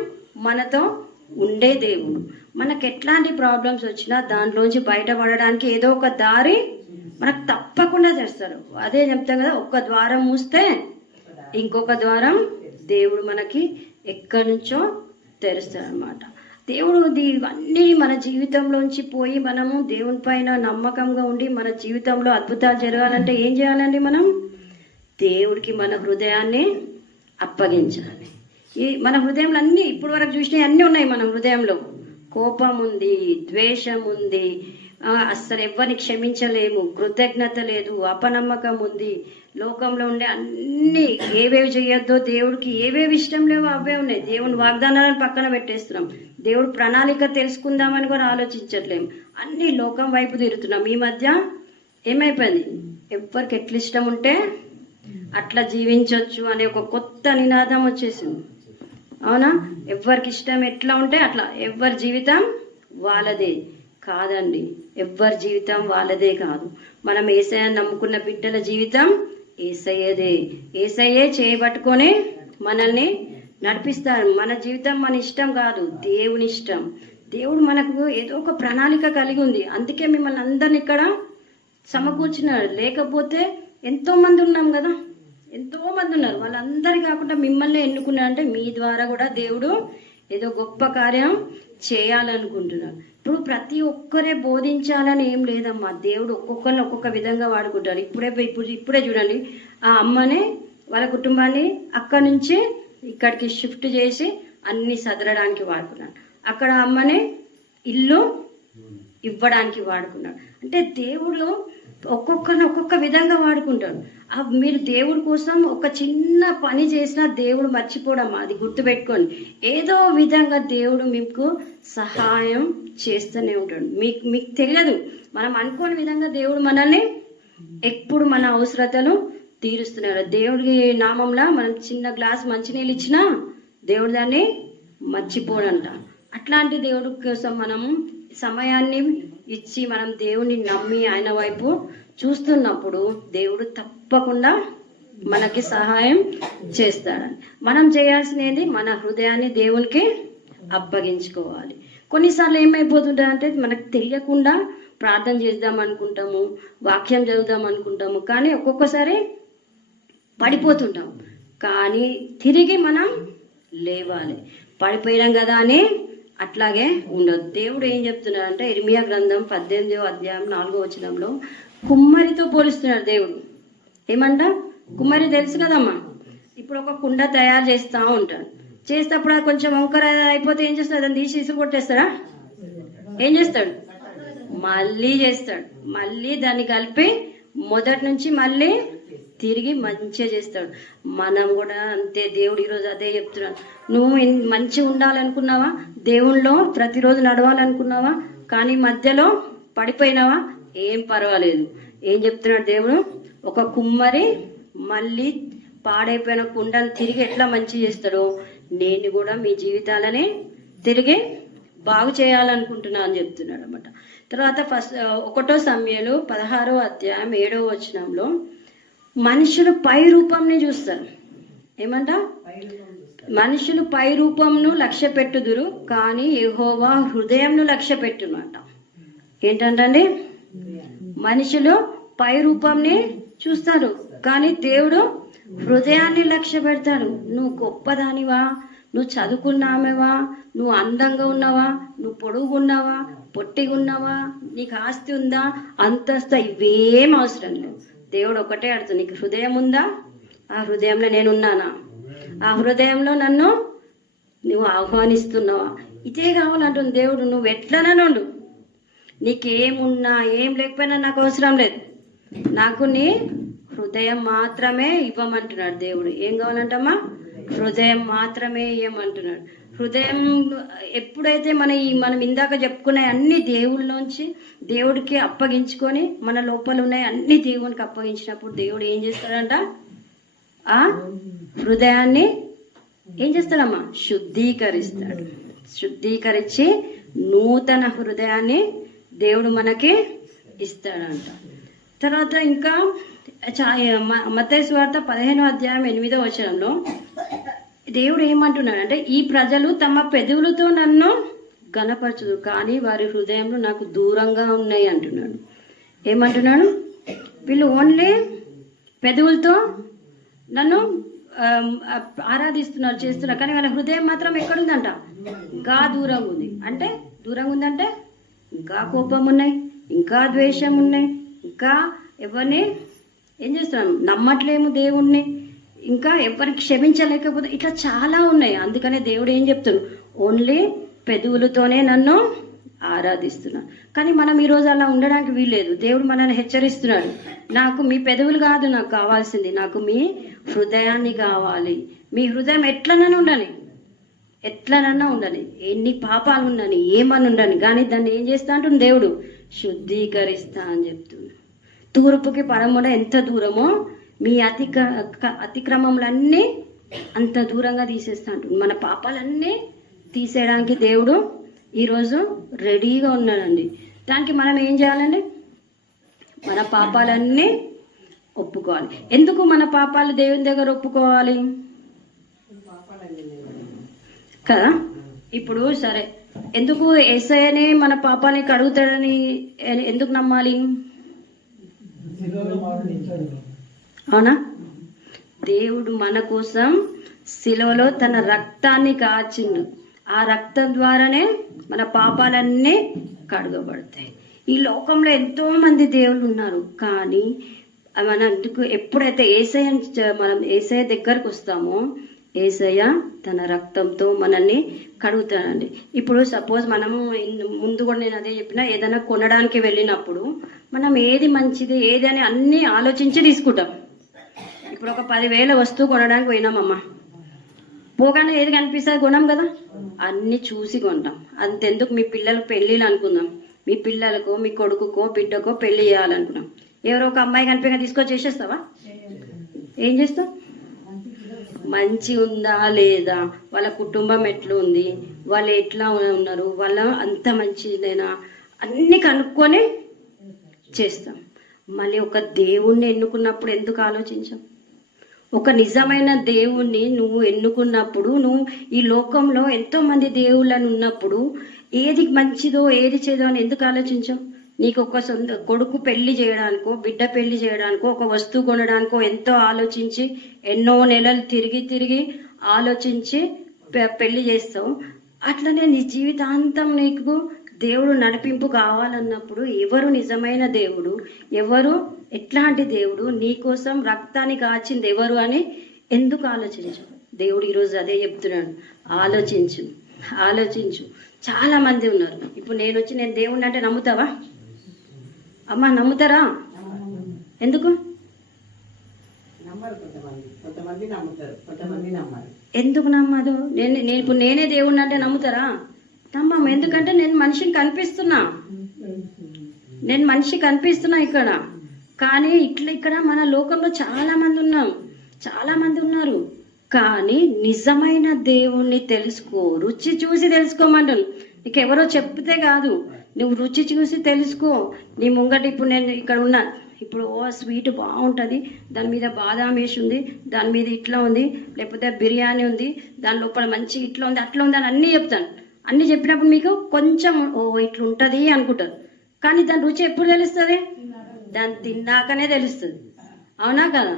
మనతో ఉండే దేవుడు. మనకు ఎట్లాంటి ప్రాబ్లమ్స్ వచ్చినా దాంట్లోంచి బయటపడడానికి ఏదో ఒక దారి మనకు తప్పకుండా చేస్తాడు. అదే చెప్తాం కదా, ఒక్క ద్వారం మూస్తే ఇంకొక ద్వారం దేవుడు మనకి ఎక్కడి నుంచో తెరుస్తాడు అనమాట. దేవుడు ఇవన్నీ మన జీవితంలోంచి పోయి మనము దేవుని పైన నమ్మకంగా ఉండి మన జీవితంలో అద్భుతాలు జరగాలంటే ఏం చేయాలండి? మనం దేవుడికి మన హృదయాన్ని అప్పగించాలి. మన హృదయంలో అన్నీ ఇప్పుడు వరకు చూసినవి అన్నీ ఉన్నాయి. మన హృదయంలో కోపం ఉంది, ద్వేషం ఉంది, అస్సలు ఎవరిని క్షమించలేము, కృతజ్ఞత లేదు, అపనమ్మకం ఉంది, లోకంలో ఉండే అన్ని ఏవేవి చేయొద్దో, దేవుడికి ఏవేవి ఇష్టం లేవో అవే ఉన్నాయి. దేవుని వాగ్దానాలను పక్కన పెట్టేస్తున్నాం, దేవుడు ప్రణాళిక తెలుసుకుందామని కూడా ఆలోచించట్లేము, అన్ని లోకం వైపు తిరుగుతున్నాం. ఈ మధ్య ఏమైపోయింది, ఎవరికి ఎట్లా ఇష్టం ఉంటే అట్లా జీవించవచ్చు అనే ఒక కొత్త నినాదం వచ్చేసింది. అవునా? ఎవరికి ఇష్టం ఎట్లా ఉంటే అట్లా, ఎవరి జీవితం వాళ్ళదే కాదండి, ఎవరి జీవితం వాళ్ళదే కాదు. మనం యేసయ్యను నమ్ముకున్న బిడ్డల జీవితం యేసయ్యదే. యేసయ్యే చేయబట్టుకొని మనల్ని నడిపిస్తాడు. మన జీవితం మన ఇష్టం కాదు, దేవుని ఇష్టం. దేవుడు మనకు ఏదో ఒక ప్రణాళిక కలిగి ఉంది, అందుకే మిమ్మల్ని అందరిని ఇక్కడ సమకూర్చున్నాడు. లేకపోతే ఎంతో మంది ఉన్నాం కదా, ఎంతో మంది ఉన్నారు, వాళ్ళందరి కాకుండా మిమ్మల్ని ఎన్నుకున్నారంటే మీ ద్వారా కూడా దేవుడు ఏదో గొప్ప కార్యం చేయాలనుకుంటున్నాడు. ఇప్పుడు ప్రతి ఒక్కరే బోధించాలని ఏం లేదమ్మా, దేవుడు ఒక్కొక్కరిని ఒక్కొక్క విధంగా వాడుకుంటారు. ఇప్పుడే చూడండి, ఆ అమ్మనే వాళ్ళ కుటుంబాన్ని అక్కడి నుంచి ఇక్కడికి షిఫ్ట్ చేసి అన్ని సదరడానికి వాడుకున్నాడు. అక్కడ అమ్మనే ఇల్లు ఇవ్వడానికి వాడుకున్నాడు. అంటే దేవుడు ఒక్కొక్కరిని ఒక్కొక్క విధంగా వాడుకుంటాడు. మీరు దేవుడి కోసం ఒక చిన్న పని చేసినా దేవుడు మర్చిపోవడం, అది గుర్తుపెట్టుకోండి. ఏదో విధంగా దేవుడు మీకు సహాయం చేస్తూనే ఉంటాడు. మీకు తెలియదు, మనం అనుకోని విధంగా దేవుడు మనల్ని ఎప్పుడు మన అవసరతలు తీరుస్తున్నాడు. దేవుడి నామంలో మనం చిన్న గ్లాస్ మంచినీళ్ళు ఇచ్చినా దేవుడు దాన్ని మర్చిపోడంట. అట్లాంటి దేవుడి కోసం మనం సమయాన్ని ఇచ్చి మనం దేవుని నమ్మి ఆయన వైపు చూస్తున్నప్పుడు దేవుడు తప్పకుండా మనకి సహాయం చేస్తాడని. మనం చేయాల్సినది మన హృదయాన్ని దేవునికి అప్పగించుకోవాలి. కొన్నిసార్లు ఏమైపోతుందంటే మనకు తెలియకుండా ప్రార్థన చేద్దాం అనుకుంటాము, వాక్యం చదువుదాం అనుకుంటాము, కానీ ఒక్కొక్కసారి పడిపోతుంటాం. కానీ తిరిగి మనం లేవాలి. పడిపోయాం కదా అని అట్లాగే ఉండదు. దేవుడు ఏం చెప్తున్నాడంటే ఇర్మియా గ్రంథం 18వ అధ్యాయం 4వ వచనంలో కుమ్మరితో పోలుస్తున్నాడు దేవుడు. ఏమంట? కుమ్మరి తెలుసు కదమ్మా, ఇప్పుడు ఒక కుండ తయారు చేస్తూ ఉంటాడు. చేసేటప్పుడు అది కొంచెం వంకర అయిపోతే ఏం చేస్తాడు? దాన్ని తీసి ఇసురు కొట్టేస్తాడా? ఏం చేస్తాడు? మళ్ళీ చేస్తాడు. మళ్ళీ దాన్ని కలిపి మొదటి నుంచి మళ్ళీ తిరిగి మంచిగా చేస్తాడు. మనం కూడా అంతే. దేవుడు ఈరోజు అదే చెప్తున్నాడు. నువ్వు మంచిగా ఉండాలనుకున్నావా? దేవుళ్ళో ప్రతిరోజు నడవాలనుకున్నావా? కానీ మధ్యలో పడిపోయినావా? ఏం పర్వాలేదు. ఏం చెప్తున్నాడు దేవుడు? ఒక కుమ్మరి మళ్ళీ పాడైపోయిన కుండను తిరిగి ఎట్లా మంచి చేస్తాడో నేను కూడా మీ జీవితాలని తిరిగి బాగు చేయాలనుకుంటున్నా అని చెప్తున్నాడు అనమాట. తర్వాత 1 సమూయేలు 16వ అధ్యాయం 7వ వచనంలో మనుషులు పై రూపంని చూస్తారు. ఏమంట? మనుషులు పై రూపంను లక్ష్య పెట్టుదురు, కానీ యెహోవా హృదయంను లక్ష్య పెట్టునంట. ఏంటంటండి? మనుషులు పై రూపంని చూస్తారు, కానీ దేవుడు హృదయాన్ని లక్ష్య పెడతాడు. నువ్వు గొప్పదానివా, నువ్వు చదువుకున్నామేవా, నువ్వు అందంగా ఉన్నావా, నువ్వు పొడుగున్నావా, పొట్టిగున్నావా, నీకు ఆస్తి ఉందా, అంతస్తు, ఇవేం అవసరం లేదు. దేవుడు ఒకటే అడుగుతాడు, నీకు హృదయం ఉందా? ఆ హృదయంలో నేనున్నానా? ఆ హృదయంలో నన్ను నువ్వు ఆహ్వానిస్తున్నావా? ఇదే కావాలంటుంది దేవుడు. నువ్వు ఎట్లననుండు, నీకేమున్నా ఏం లేకపోయినా నాకు అవసరం లేదు, నాకు నీ హృదయం మాత్రమే ఇవ్వమంటున్నాడు దేవుడు. ఏం కావాలంటమ్మా? హృదయం మాత్రమే ఇవ్వమంటున్నాడు. హృదయం ఎప్పుడైతే మనం ఇందాక చెప్పుకునే అన్ని దేవుళ్ళలోంచి దేవుడికి అప్పగించుకొని మన లోపల ఉన్నాయి అన్ని దేవునికి అప్పగించినప్పుడు దేవుడు ఏం చేస్తాడంట, ఆ హృదయాన్ని ఏం చేస్తాడమ్మా, శుద్ధీకరిస్తాడు. శుద్ధీకరించి నూతన హృదయాన్ని దేవుడు మనకి ఇస్తాడంట. తర్వాత ఇంకా మత్తయి సువార్త 15:8 దేవుడు ఏమంటున్నాడు అంటే, ఈ ప్రజలు తమ పెదవులతో నన్ను గణపరచదు కానీ వారి హృదయంలో నాకు దూరంగా ఉన్నాయి అంటున్నాడు. ఏమంటున్నాడు, వీళ్ళు ఓన్లీ పెదవులతో నన్ను ఆరాధిస్తున్నారు, చేస్తున్నారు, కానీ వాళ్ళ హృదయం మాత్రం ఎక్కడుందంట, ఇంకా దూరంగా ఉంది. అంటే దూరంగా ఉందంటే ఇంకా కోపం ఉన్నాయి, ఇంకా ద్వేషం ఉన్నాయి, ఇంకా ఎవరిని ఏం చేస్తున్నాను, నమ్మట్లేము దేవుణ్ణి, ఇంకా ఎవరికి క్షమించలేకపోతే, ఇట్లా చాలా ఉన్నాయి. అందుకనే దేవుడు ఏం చెప్తున్నాడు, ఓన్లీ పెదవులతోనే నన్ను ఆరాధిస్తున్నాను. కానీ మనం ఈరోజు అలా ఉండడానికి వీల్లేదు. దేవుడు మనల్ని హెచ్చరిస్తున్నాడు, నాకు మీ పెదవులు కాదు నాకు కావాల్సింది, నాకు మీ హృదయాన్ని కావాలి. మీ హృదయం ఎట్లనన్నా ఉండని, ఎట్లనన్నా ఉండని, ఎన్ని పాపాలు ఉండని, ఏమని ఉండని, కానీ దాన్ని ఏం చేస్తా అంటుంది దేవుడు, శుద్ధీకరిస్తా అని చెప్తున్నాడు. తూర్పుకి పడమర ఎంత దూరమో మీ అతిక్రమములన్నీ అంత దూరంగా తీసేస్తా అంటుంది. మన పాపాలన్నీ తీసేయడానికి దేవుడు ఈరోజు రెడీగా ఉన్నాడండి. దానికి మనం ఏం చేయాలండి, మన పాపాలన్నీ ఒప్పుకోవాలి. ఎందుకు మన పాపాలు దేవుని దగ్గర ఒప్పుకోవాలి కదా? ఇప్పుడు సరే, ఎందుకు యేసయ్యనే మన పాపాలని కడుగుతాడని ఎందుకు నమ్మాలి? అవునా? దేవుడు మన కోసం శిలువలో తన రక్తాన్ని కాచిండు. ఆ రక్తం ద్వారానే మన పాపాలన్నీ కడుగబడతాయి. ఈ లోకంలో ఎంతో మంది దేవుళ్ళు ఉన్నారు, కానీ మనకు ఎప్పుడైతే మనం యేసయ్య దగ్గరకు వస్తామో యేసయ్య తన రక్తంతో మనల్ని కడుగుతానండి. ఇప్పుడు సపోజ్ మనము ముందు కూడా నేను అదే చెప్పిన, ఏదైనా కొనడానికి వెళ్ళినప్పుడు మనం ఏది మంచిది ఏది అని అన్నీ ఆలోచించి తీసుకుంటాం. ఇప్పుడు ఒక 10,000 వస్తువు కొనడానికి పోయినామమ్మా, పోగానే ఏది కనిపిస్తుంది కొనం కదా, అన్ని చూసి కొంటాం. అంతెందుకు మీ పిల్లలకు పెళ్ళిళ్ళు అనుకుందాం, మీ పిల్లలకో మీ కొడుకుకో బిడ్డకో పెళ్లి చేయాలనుకున్నాం, ఎవరో ఒక అమ్మాయి కనిపించగా తీసుకొచ్చి చేసేస్తావా? ఏం చేస్తావు? మంచి ఉందా లేదా, వాళ్ళ కుటుంబం ఎట్లా ఉంది, వాళ్ళు ఎట్లా ఉన్నారు, వాళ్ళ అంత మంచిదేనా అన్ని కనుక్కొని చేస్తాం. మళ్ళీ ఒక దేవుణ్ణి ఎన్నుకున్నప్పుడు ఎందుకు ఆలోచించాం? ఒక నిజమైన దేవుణ్ణి నువ్వు ఎన్నుకున్నప్పుడు, నువ్వు ఈ లోకంలో ఎంతో మంది దేవుళ్ళని ఉన్నప్పుడు ఏది మంచిదో ఏది చేదో అని ఎందుకు ఆలోచించావు? నీకు ఒక సొంత కొడుకు పెళ్లి చేయడానికో బిడ్డ పెళ్లి చేయడానికో ఒక వస్తువు కొనడానికో ఎంతో ఆలోచించి ఎన్నో నెలలు తిరిగి ఆలోచించి పెళ్లి చేస్తావు. అట్లనే నీ జీవితాంతం నీకు దేవుడు నడిపింపు కావాలన్నప్పుడు ఎవరు నిజమైన దేవుడు, ఎవరు ఎట్లాంటి దేవుడు, నీకోసం రక్తాన్ని కాచింది ఎవరు అని ఎందుకు ఆలోచించు? దేవుడు ఈరోజు అదే చెప్తున్నాడు, ఆలోచించు. చాలా మంది ఉన్నారు. ఇప్పుడు నేను దేవుడిని అంటే నమ్ముతావా అమ్మా? నమ్ముతారా? ఎందుకు ఎందుకు నమ్మదు? ఇప్పుడు నేనే దేవుడిని అంటే నమ్ముతారా? నమ్మమ్మ. ఎందుకంటే నేను మనిషి కనిపిస్తున్నా ఇక్కడ. కానీ ఇక్కడ మన లోకంలో చాలా మంది ఉన్నారు. కానీ నిజమైన దేవుణ్ణి తెలుసుకో, రుచి చూసి తెలుసుకోమంటాను. నీకు ఎవరో చెప్తే కాదు, నువ్వు రుచి చూసి తెలుసుకో. నీ ముంగట ఇప్పుడు నేను ఇక్కడ ఉన్నా, ఇప్పుడు స్వీట్ బాగుంటుంది, దాని మీద బాదాం వేసి ఉంది, దాని మీద ఇట్లా ఉంది, లేకపోతే బిర్యానీ ఉంది, దాని లోపల మంచి ఇట్లా ఉంది అట్లా ఉంది అని అన్నీ చెప్తాను. అన్నీ చెప్పినప్పుడు మీకు కొంచెం ఇట్లా ఉంటుంది అనుకుంటారు. కానీ దాని రుచి ఎప్పుడు తెలుస్తుంది? దాన్ని తిన్నాకనే తెలుస్తుంది. అవునా కదా?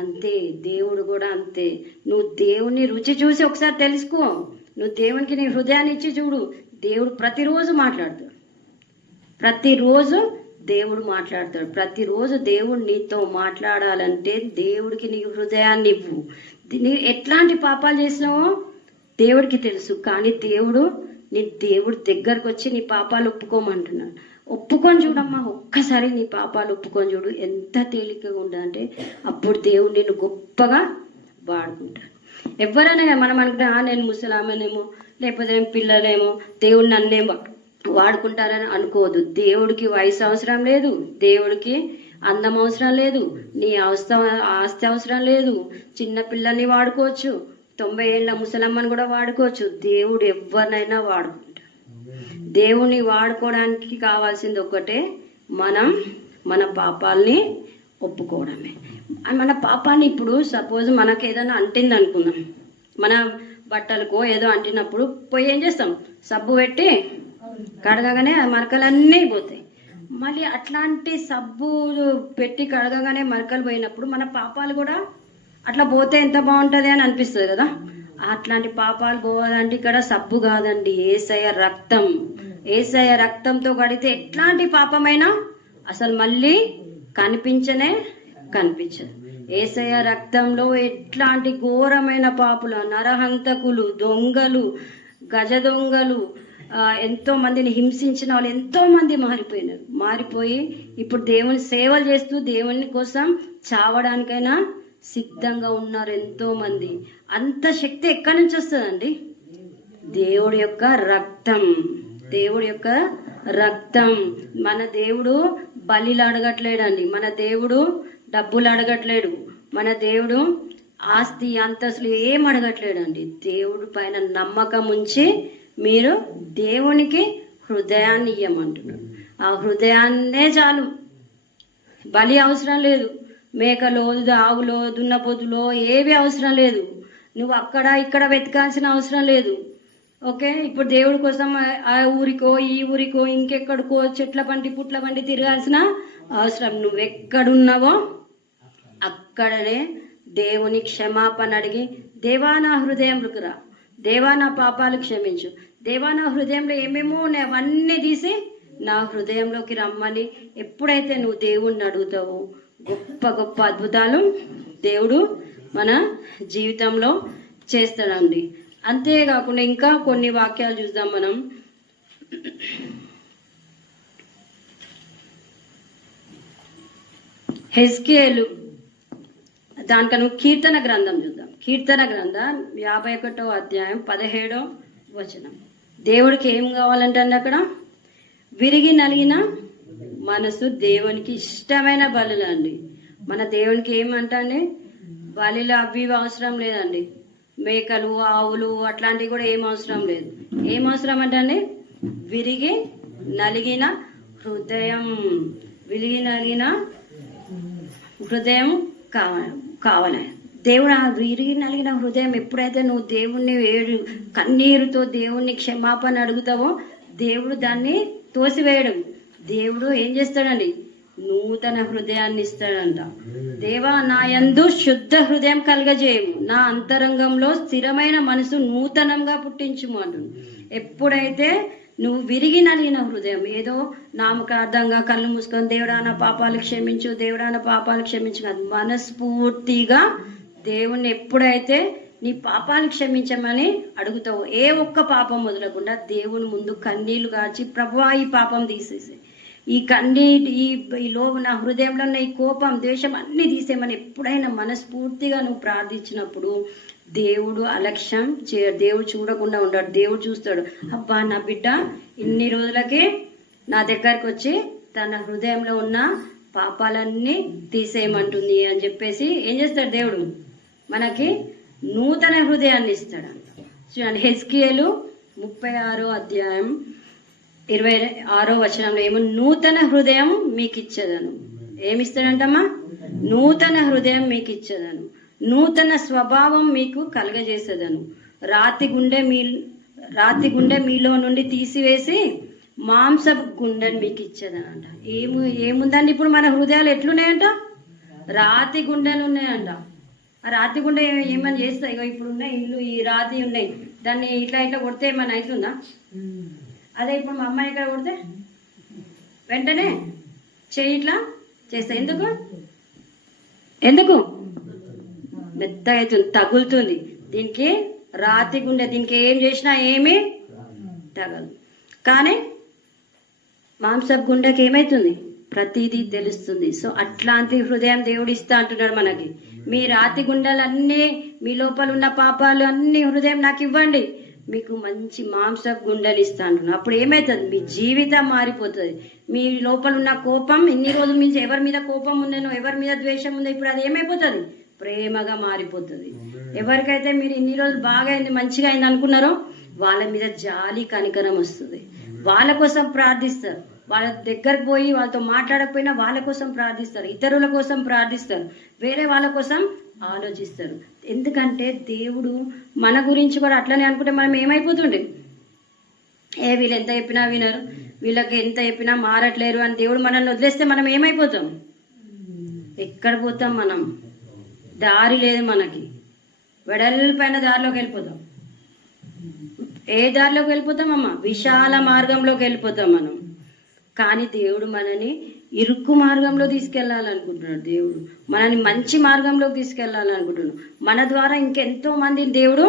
అంతే దేవుడు కూడా అంతే. నువ్వు దేవుని రుచి చూసి ఒకసారి తెలుసుకో. నువ్వు దేవునికి నీ హృదయాన్ని ఇచ్చి చూడు. దేవుడు ప్రతిరోజు మాట్లాడతాడు. ప్రతిరోజు దేవుడు నీతో మాట్లాడాలంటే దేవుడికి నీ హృదయాన్ని ఇవ్వు. నీ ఎట్లాంటి పాపాలు చేసినావో దేవుడికి తెలుసు. కానీ దేవుడు దగ్గరకు వచ్చి నీ పాపాలు ఒప్పుకోమంటున్నాడు. ఒప్పుకొని చూడమ్మా, ఒక్కసారి నీ పాపాలు ఒప్పుకొని చూడు. ఎంత తేలికగా ఉండదంటే అప్పుడు దేవుడు నిన్ను గొప్పగా వాడుకుంటాడు. ఎవరైనా కానీ మనం అనుకుంటే నేను ముసలామనేమో లేకపోతే నేను పిల్లలేమో దేవుడు నన్నేమో వాడుకుంటారని అనుకోవద్దు. దేవుడికి వయసు అవసరం లేదు, దేవుడికి అందం అవసరం లేదు, నీ ఆస్తి అవసరం లేదు. చిన్న పిల్లల్ని వాడుకోవచ్చు, 90 ఏళ్ళ ముసలమ్మని కూడా వాడుకోవచ్చు. దేవుడు ఎవరినైనా వాడుకుంటాడు. దేవుని వాడుకోవడానికి కావాల్సింది ఒక్కటే, మనం మన పాపాలని ఒప్పుకోవడమే. మన పాపాన్ని ఇప్పుడు సపోజ్ మనకు ఏదైనా అంటింది అనుకుందాం, మన బట్టలకో ఏదో అంటినప్పుడు పోయి ఏం చేస్తాం, సబ్బు పెట్టి కడగగానే ఆ మరకలన్నీ పోతాయి. మళ్ళీ అట్లాంటి సబ్బు పెట్టి కడగగానే మరకలు పోయినప్పుడు మన పాపాలు కూడా అట్లా పోతే ఎంత బాగుంటుంది అని అనిపిస్తుంది కదా. అట్లాంటి పాపాలు పోవాలంటే ఇక్కడ సబ్బు కాదండి, యేసయ్య రక్తం. యేసయ్య రక్తంతో కడితే ఎట్లాంటి పాపమైనా అసలు మళ్ళీ కనిపించదు. యేసయ్య రక్తంలో ఎట్లాంటి ఘోరమైన పాపులు, నరహంతకులు, దొంగలు, గజ దొంగలు, ఎంతో మందిని హింసించిన వాళ్ళు ఎంతో మంది మారిపోయి ఇప్పుడు దేవుని సేవలు చేస్తూ దేవుని కోసం చావడానికైనా సిద్ధంగా ఉన్నారు ఎంతో మంది. అంత శక్తి ఎక్కడి నుంచి వస్తుందండి? దేవుడి యొక్క రక్తం. దేవుడి యొక్క రక్తం. మన దేవుడు బలిలు అడగట్లేడండి, మన దేవుడు డబ్బులు అడగట్లేడు, మన దేవుడు ఆస్తి అంతస్తులు ఏం అడగట్లేడండి. దేవుడి పైన నమ్మకం ఉంచి మీరు దేవునికి హృదయాన్ని ఇయ్యమంటున్నాడు. ఆ హృదయాన్నే చాలు, బలి అవసరం లేదు, మేకలో ఆవులో దున్నపోతులో ఏవి అవసరం లేదు, నువ్వు అక్కడ ఇక్కడ వెతకాల్సిన అవసరం లేదు. ఓకే, ఇప్పుడు దేవుడి కోసం ఆ ఊరికో ఈ ఊరికో ఇంకెక్కడికో చెట్ల బండి పుట్ల బండి తిరగాల్సిన అవసరం, నువ్వెక్కడున్నావో అక్కడనే దేవుని క్షమాపణ అడిగి, దేవా నా హృదయంలోకి రా, దేవా నా పాపాలు క్షమించు, దేవా నా హృదయంలో ఏమేమో ఉన్నాయి అవన్నీ తీసి నా హృదయంలోకి రమ్మని ఎప్పుడైతే నువ్వు దేవుణ్ణి అడుగుతావో గొప్ప గొప్ప అద్భుతాలు దేవుడు మన జీవితంలో చేస్తాడండి. అంతేకాకుండా ఇంకా కొన్ని వాక్యాలు చూద్దాం మనం. హెజ్కేలు, దానికను కీర్తన గ్రంథం చూద్దాం. కీర్తన గ్రంథం 51వ అధ్యాయం 17వ వచనం. దేవుడికి ఏం కావాలంటే అక్కడ విరిగి నలిగిన మనసు దేవునికి ఇష్టమైన బలులు అండి. మన దేవునికి ఏమంటే బలిలు అవి అవసరం లేదండి, మేకలు ఆవులు అట్లాంటివి కూడా ఏం అవసరం లేదు. ఏం అవసరం అంటే విరిగి నలిగిన హృదయం. విరిగి నలిగిన హృదయం కావాలి. దేవుడు ఆ విరిగి నలిగిన హృదయం ఎప్పుడైతే నువ్వు దేవుణ్ణి కన్నీరుతో దేవుణ్ణి క్షమాపణ అడుగుతావో దేవుడు దాన్ని తోసివేయడం. దేవుడు ఏం చేస్తాడండి, నూతన హృదయాన్ని ఇస్తాడంట. దేవా నా యందు శుద్ధ హృదయం కలగజేయము, నా అంతరంగంలో స్థిరమైన మనసు నూతనంగా పుట్టించుము అంటు. ఎప్పుడైతే నువ్వు విరిగి నలిగిన హృదయం, ఏదో నామకార్థంగా కళ్ళు మూసుకొని దేవుడా నా పాపాలు క్షమించు, దేవుడా నా పాపాలు క్షమించు కాదు, మనస్ఫూర్తిగా దేవుణ్ణి ఎప్పుడైతే నీ పాపాలు క్షమించమని అడుగుతావు, ఏ ఒక్క పాపం వదలకుండా దేవుని ముందు కన్నీళ్లు కాచి, ప్రభువా ఈ పాపం తీసేసి, ఈ కన్నీటి ఈలో నా హృదయంలో ఉన్న ఈ కోపం ద్వేషం అన్ని తీసేయమని ఎప్పుడైనా మనస్ఫూర్తిగా నువ్వు ప్రార్థించినప్పుడు దేవుడు అలక్ష్యం దేవుడు చూడకుండా ఉంటాడు. దేవుడు చూస్తాడు, అబ్బా నా బిడ్డ ఇన్ని రోజులకి నా దగ్గరకు వచ్చి తన హృదయంలో ఉన్న పాపాలన్నీ తీసేయమంటుంది అని చెప్పేసి ఏం చేస్తాడు దేవుడు, మనకి నూతన హృదయాన్ని ఇస్తాడంట. చూడండి, హెజ్కేలు 36వ అధ్యాయం 26వ వచనంలో ఏమో నూతన హృదయం మీకు ఇచ్చేదను. ఏమిస్తాడంటమ్మా? నూతన హృదయం మీకు ఇచ్చేదను, నూతన స్వభావం మీకు కలగజేసేదను, రాతి గుండె మీలో నుండి తీసివేసి మాంసపు గుండెని మీకు ఇచ్చేదనంట. ఏముందండి ఇప్పుడు మన హృదయాలు ఎట్లున్నాయంట? రాతి గుండెలు ఉన్నాయంట. ఆ రాతి గుండె ఏమని చేస్తాయి? ఇప్పుడు ఉన్నాయి ఇల్లు, ఈ రాతి ఉన్నాయి, దాన్ని ఇట్లా ఇట్లా కొడితే ఏమన్నా అవుతుందా? అదే ఇప్పుడు మా అమ్మాయి ఇక్కడ కొడితే వెంటనే చెయ్యి ఇట్లా చేస్తా. ఎందుకు మెత్తగా అవుతుంది, తగులుతుంది. దీనికి రాతి గుండె, దీనికి ఏం చేసినా ఏమీ తగదు. కానీ మాంసపు గుండెకి ఏమవుతుంది? ప్రతిదీ తెలుస్తుంది. సో అట్లాంటి హృదయం దేవుడు ఇస్తా అంటున్నాడు మనకి. మీ రాతి గుండెలన్నీ, మీ లోపల ఉన్న పాపాలు అన్ని హృదయం నాకు ఇవ్వండి, మీకు మంచి మాంస గుండెలు ఇస్తాను. అప్పుడు ఏమవుతుంది, మీ జీవితం మారిపోతుంది. మీ లోపల ఉన్న కోపం, ఇన్ని రోజుల నుంచి ఎవరి మీద కోపం ఉందేనో, ఎవరి మీద ద్వేషం ఉందో, ఇప్పుడు అది ఏమైపోతుంది, ప్రేమగా మారిపోతుంది. ఎవరికైతే మీరు ఇన్ని రోజులు బాగా అయింది, మంచిగా అయింది అనుకున్నారో వాళ్ళ మీద జాలి కనికరం వస్తుంది. వాళ్ళ కోసం ప్రార్థిస్తారు. వాళ్ళ దగ్గరకు పోయి వాళ్ళతో మాట్లాడకపోయినా వాళ్ళ కోసం ప్రార్థిస్తారు, ఇతరుల కోసం ప్రార్థిస్తారు, వేరే వాళ్ళ కోసం ఆలోచిస్తారు. ఎందుకంటే దేవుడు మన గురించి కూడా అట్లనే అనుకుంటే మనం ఏమైపోతుండే, వీళ్ళు ఎంత చెప్పినా వినరు, వీళ్ళకి ఎంత చెప్పినా మారట్లేరు అని దేవుడు మనల్ని వదిలేస్తే మనం ఏమైపోతాం, ఎక్కడ పోతాం, మనం దారి లేదు మనకి, వెడల్పైన దారిలోకి వెళ్ళిపోతాం. ఏ దారిలోకి వెళ్ళిపోతామమ్మా, విశాల మార్గంలోకి వెళ్ళిపోతాం మనం. కానీ దేవుడు మనని ఇరుక్కు మార్గంలో తీసుకెళ్లాలనుకుంటున్నాడు. దేవుడు మనని మంచి మార్గంలోకి తీసుకెళ్లాలనుకుంటున్నాడు. మన ద్వారా ఇంకెంతో మంది దేవుడు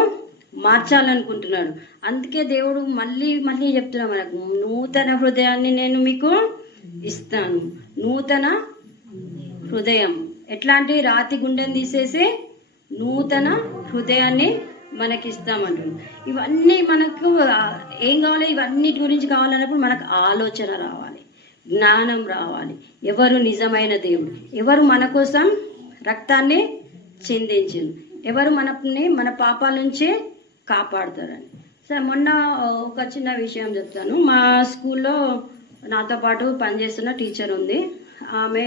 మార్చాలనుకుంటున్నాడు. అందుకే దేవుడు మళ్ళీ మళ్ళీ చెప్తున్నా, మనకు నూతన హృదయాన్ని నేను మీకు ఇస్తాను. నూతన హృదయం ఎట్లాంటి, రాతి గుండెని తీసేసి నూతన హృదయాన్ని మనకి ఇస్తామంటున్నాడు. ఇవన్నీ మనకు ఏం కావాలి, ఇవన్నిటి గురించి కావాలన్నప్పుడు మనకు ఆలోచన రావాలి, జ్ఞానం రావాలి. ఎవరు నిజమైన దేవుడు, ఎవరు మన కోసం రక్తాన్ని చిందించింది, ఎవరు మనని మన పాపాల నుంచి కాపాడుతారని. సరే, మొన్న ఒక చిన్న విషయం చెప్తాను. మా స్కూల్లో నాతో పాటు పనిచేస్తున్న టీచర్ ఉంది. ఆమె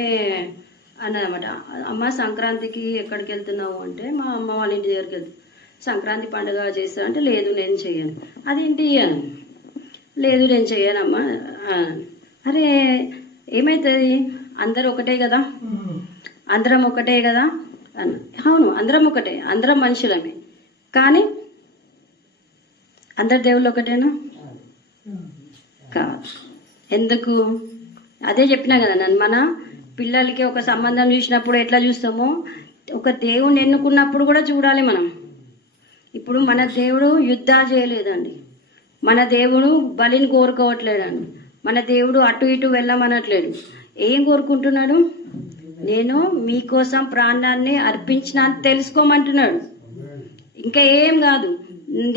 అన్నదన్నమాట, అమ్మ సంక్రాంతికి ఎక్కడికి వెళ్తున్నావు అంటే, మా అమ్మ వాళ్ళ ఇంటి దగ్గరికి వెళ్తాను. సంక్రాంతి పండుగ చేస్తా అంటే, లేదు నేను చెయ్యను. అదేంటి, లేదు నేను చెయ్యనమ్మా. అరే ఏమవుతుంది, అందరూ ఒకటే కదా, అందరం ఒకటే కదా అన్న. అవును, అందరం ఒకటే, అందరం మనుషులమే. కానీ అందరు దేవుళ్ళు ఒకటేనా? కాదు. ఎందుకు? అదే చెప్పినా కదా నన్ను, మన పిల్లలకి ఒక సంబంధం చూసినప్పుడు ఎట్లా చూస్తామో, ఒక దేవుణ్ణి ఎన్నుకున్నప్పుడు కూడా చూడాలి మనం. ఇప్పుడు మన దేవుడు యుద్ధాలు చేయలేదండి, మన దేవుడు బలిని కోరుకోవట్లేదండి, మన దేవుడు అటు ఇటు వెళ్ళమనట్లేదు. ఏం కోరుకుంటున్నాడు, నేను మీకోసం ప్రాణాన్ని అర్పించిన అని తెలుసుకోమంటున్నాడు. ఇంకా ఏం కాదు,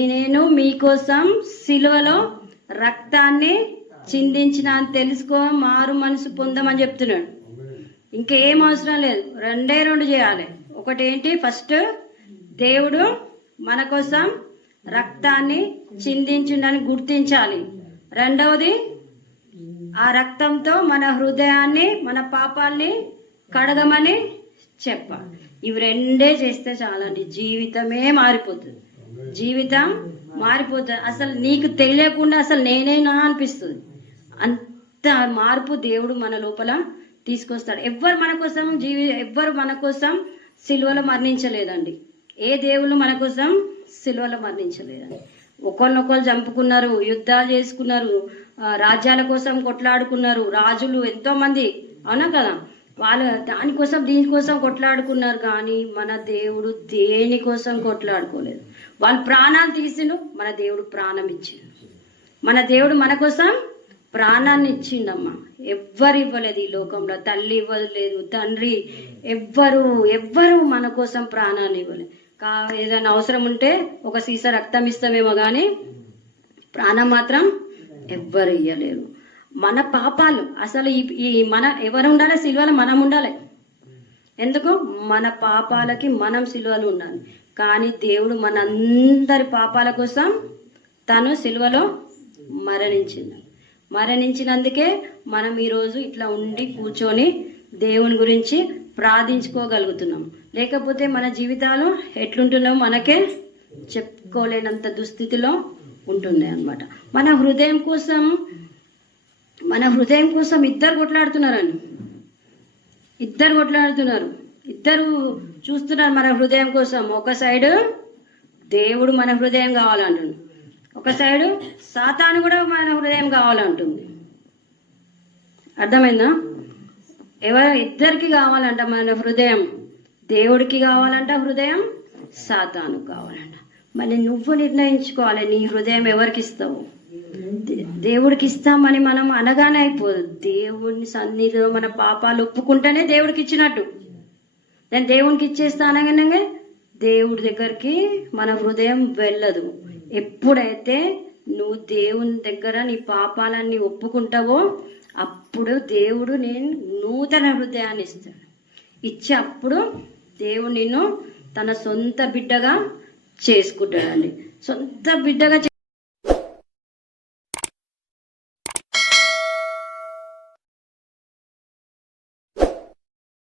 నేను మీకోసం సిలువలో రక్తాన్ని చిందించిన అని తెలుసుకో, మారు మనసు పొందమని చెప్తున్నాడు. ఇంకేం అవసరం లేదు, రెండు చేయాలి. ఒకటి ఏంటి, ఫస్ట్ దేవుడు మన కోసం రక్తాన్ని చిందించిందని గుర్తించాలి. రెండవది, ఆ రక్తంతో మన హృదయాన్ని, మన పాపాల్ని కడగమని చెప్పాలి. ఇవి రెండే చేస్తే చాలండి, జీవితమే మారిపోతుంది. జీవితం మారిపోతుంది. అసలు నీకు తెలియకుండా అసలు నేనేనా అనిపిస్తుంది. అంత మార్పు దేవుడు మన లోపల తీసుకొస్తాడు. ఎవ్వరు మన కోసం సిలువలో మరణించలేదండి. ఏ దేవుళ్ళు మన కోసం సిలువలో మరణించలేదండి. ఒకరినొకరు చంపుకున్నారు, యుద్ధాలు చేసుకున్నారు, రాజ్యాల కోసం కొట్లాడుకున్నారు, రాజులు ఎంతో మంది, అవునా కదా, వాళ్ళు దానికోసం దీనికోసం కొట్లాడుకున్నారు. కానీ మన దేవుడు దేనికోసం కొట్లాడుకోలేదు. వాళ్ళు ప్రాణాలు తీసిండు, మన దేవుడు ప్రాణం ఇచ్చిండు. మన దేవుడు మన కోసం ప్రాణాన్ని ఇచ్చిండమ్మా. ఎవ్వరు ఇవ్వలేదు ఈ లోకంలో, తల్లి ఇవ్వలేదు, తండ్రి, ఎవ్వరు మన కోసం ప్రాణాన్ని ఇవ్వలేదు. ఏదైనా అవసరం ఉంటే ఒక సీసా రక్తం ఇస్తామేమో కానీ ప్రాణం మాత్రం ఎవ్వరు ఇయ్యలేరు. మన పాపాలు అసలు మన ఎవరు ఉండాలి, సిలువలో మనం ఉండాలి. ఎందుకు, మన పాపాలకి మనం సిలువలో ఉండాలి. కానీ దేవుడు మనందరి పాపాల కోసం తను సిలువలో మరణించినందుకే మనం ఈరోజు ఇట్లా ఉండి కూర్చొని దేవుని గురించి ప్రార్థించుకోగలుగుతున్నాం. లేకపోతే మన జీవితాలు ఎట్లుంటున్నామో మనకే చెప్పుకోలేనంత దుస్థితిలో ఉంటున్నాయి అన్నమాట. మన హృదయం కోసం ఇద్దరు కొట్లాడుతున్నారు. ఇద్దరు చూస్తున్నారు మన హృదయం కోసం. ఒక సైడు దేవుడు మన హృదయం కావాలంటుంది, ఒక సైడు సాతాను కూడా మన హృదయం కావాలంటుంది. అర్థమైందా? ఇద్దరికి కావాలంట మన హృదయం. దేవుడికి కావాలంట హృదయం, సాతాను కావాలంట. మళ్ళీ నువ్వు నిర్ణయించుకోవాలి నీ హృదయం ఎవరికి ఇస్తావు. దేవుడికి ఇస్తామని మనం అనగానే అయిపోదు. దేవుడిని సన్నిధిలో మన పాపాలు ఒప్పుకుంటేనే దేవుడికి ఇచ్చినట్టు. నేను దేవునికి ఇచ్చేస్తా అనగానే దేవుడి దగ్గరికి మన హృదయం వెళ్ళదు. ఎప్పుడైతే నువ్వు దేవుని దగ్గర నీ పాపాలన్నీ ఒప్పుకుంటావో అప్పుడు దేవుడు నేను నూతన హృదయాన్ని ఇస్తాడు. ఇచ్చి అప్పుడు దేవుడు నిన్ను తన సొంత బిడ్డగా చేసుకుంటాడండి. సొంత బిడ్డగా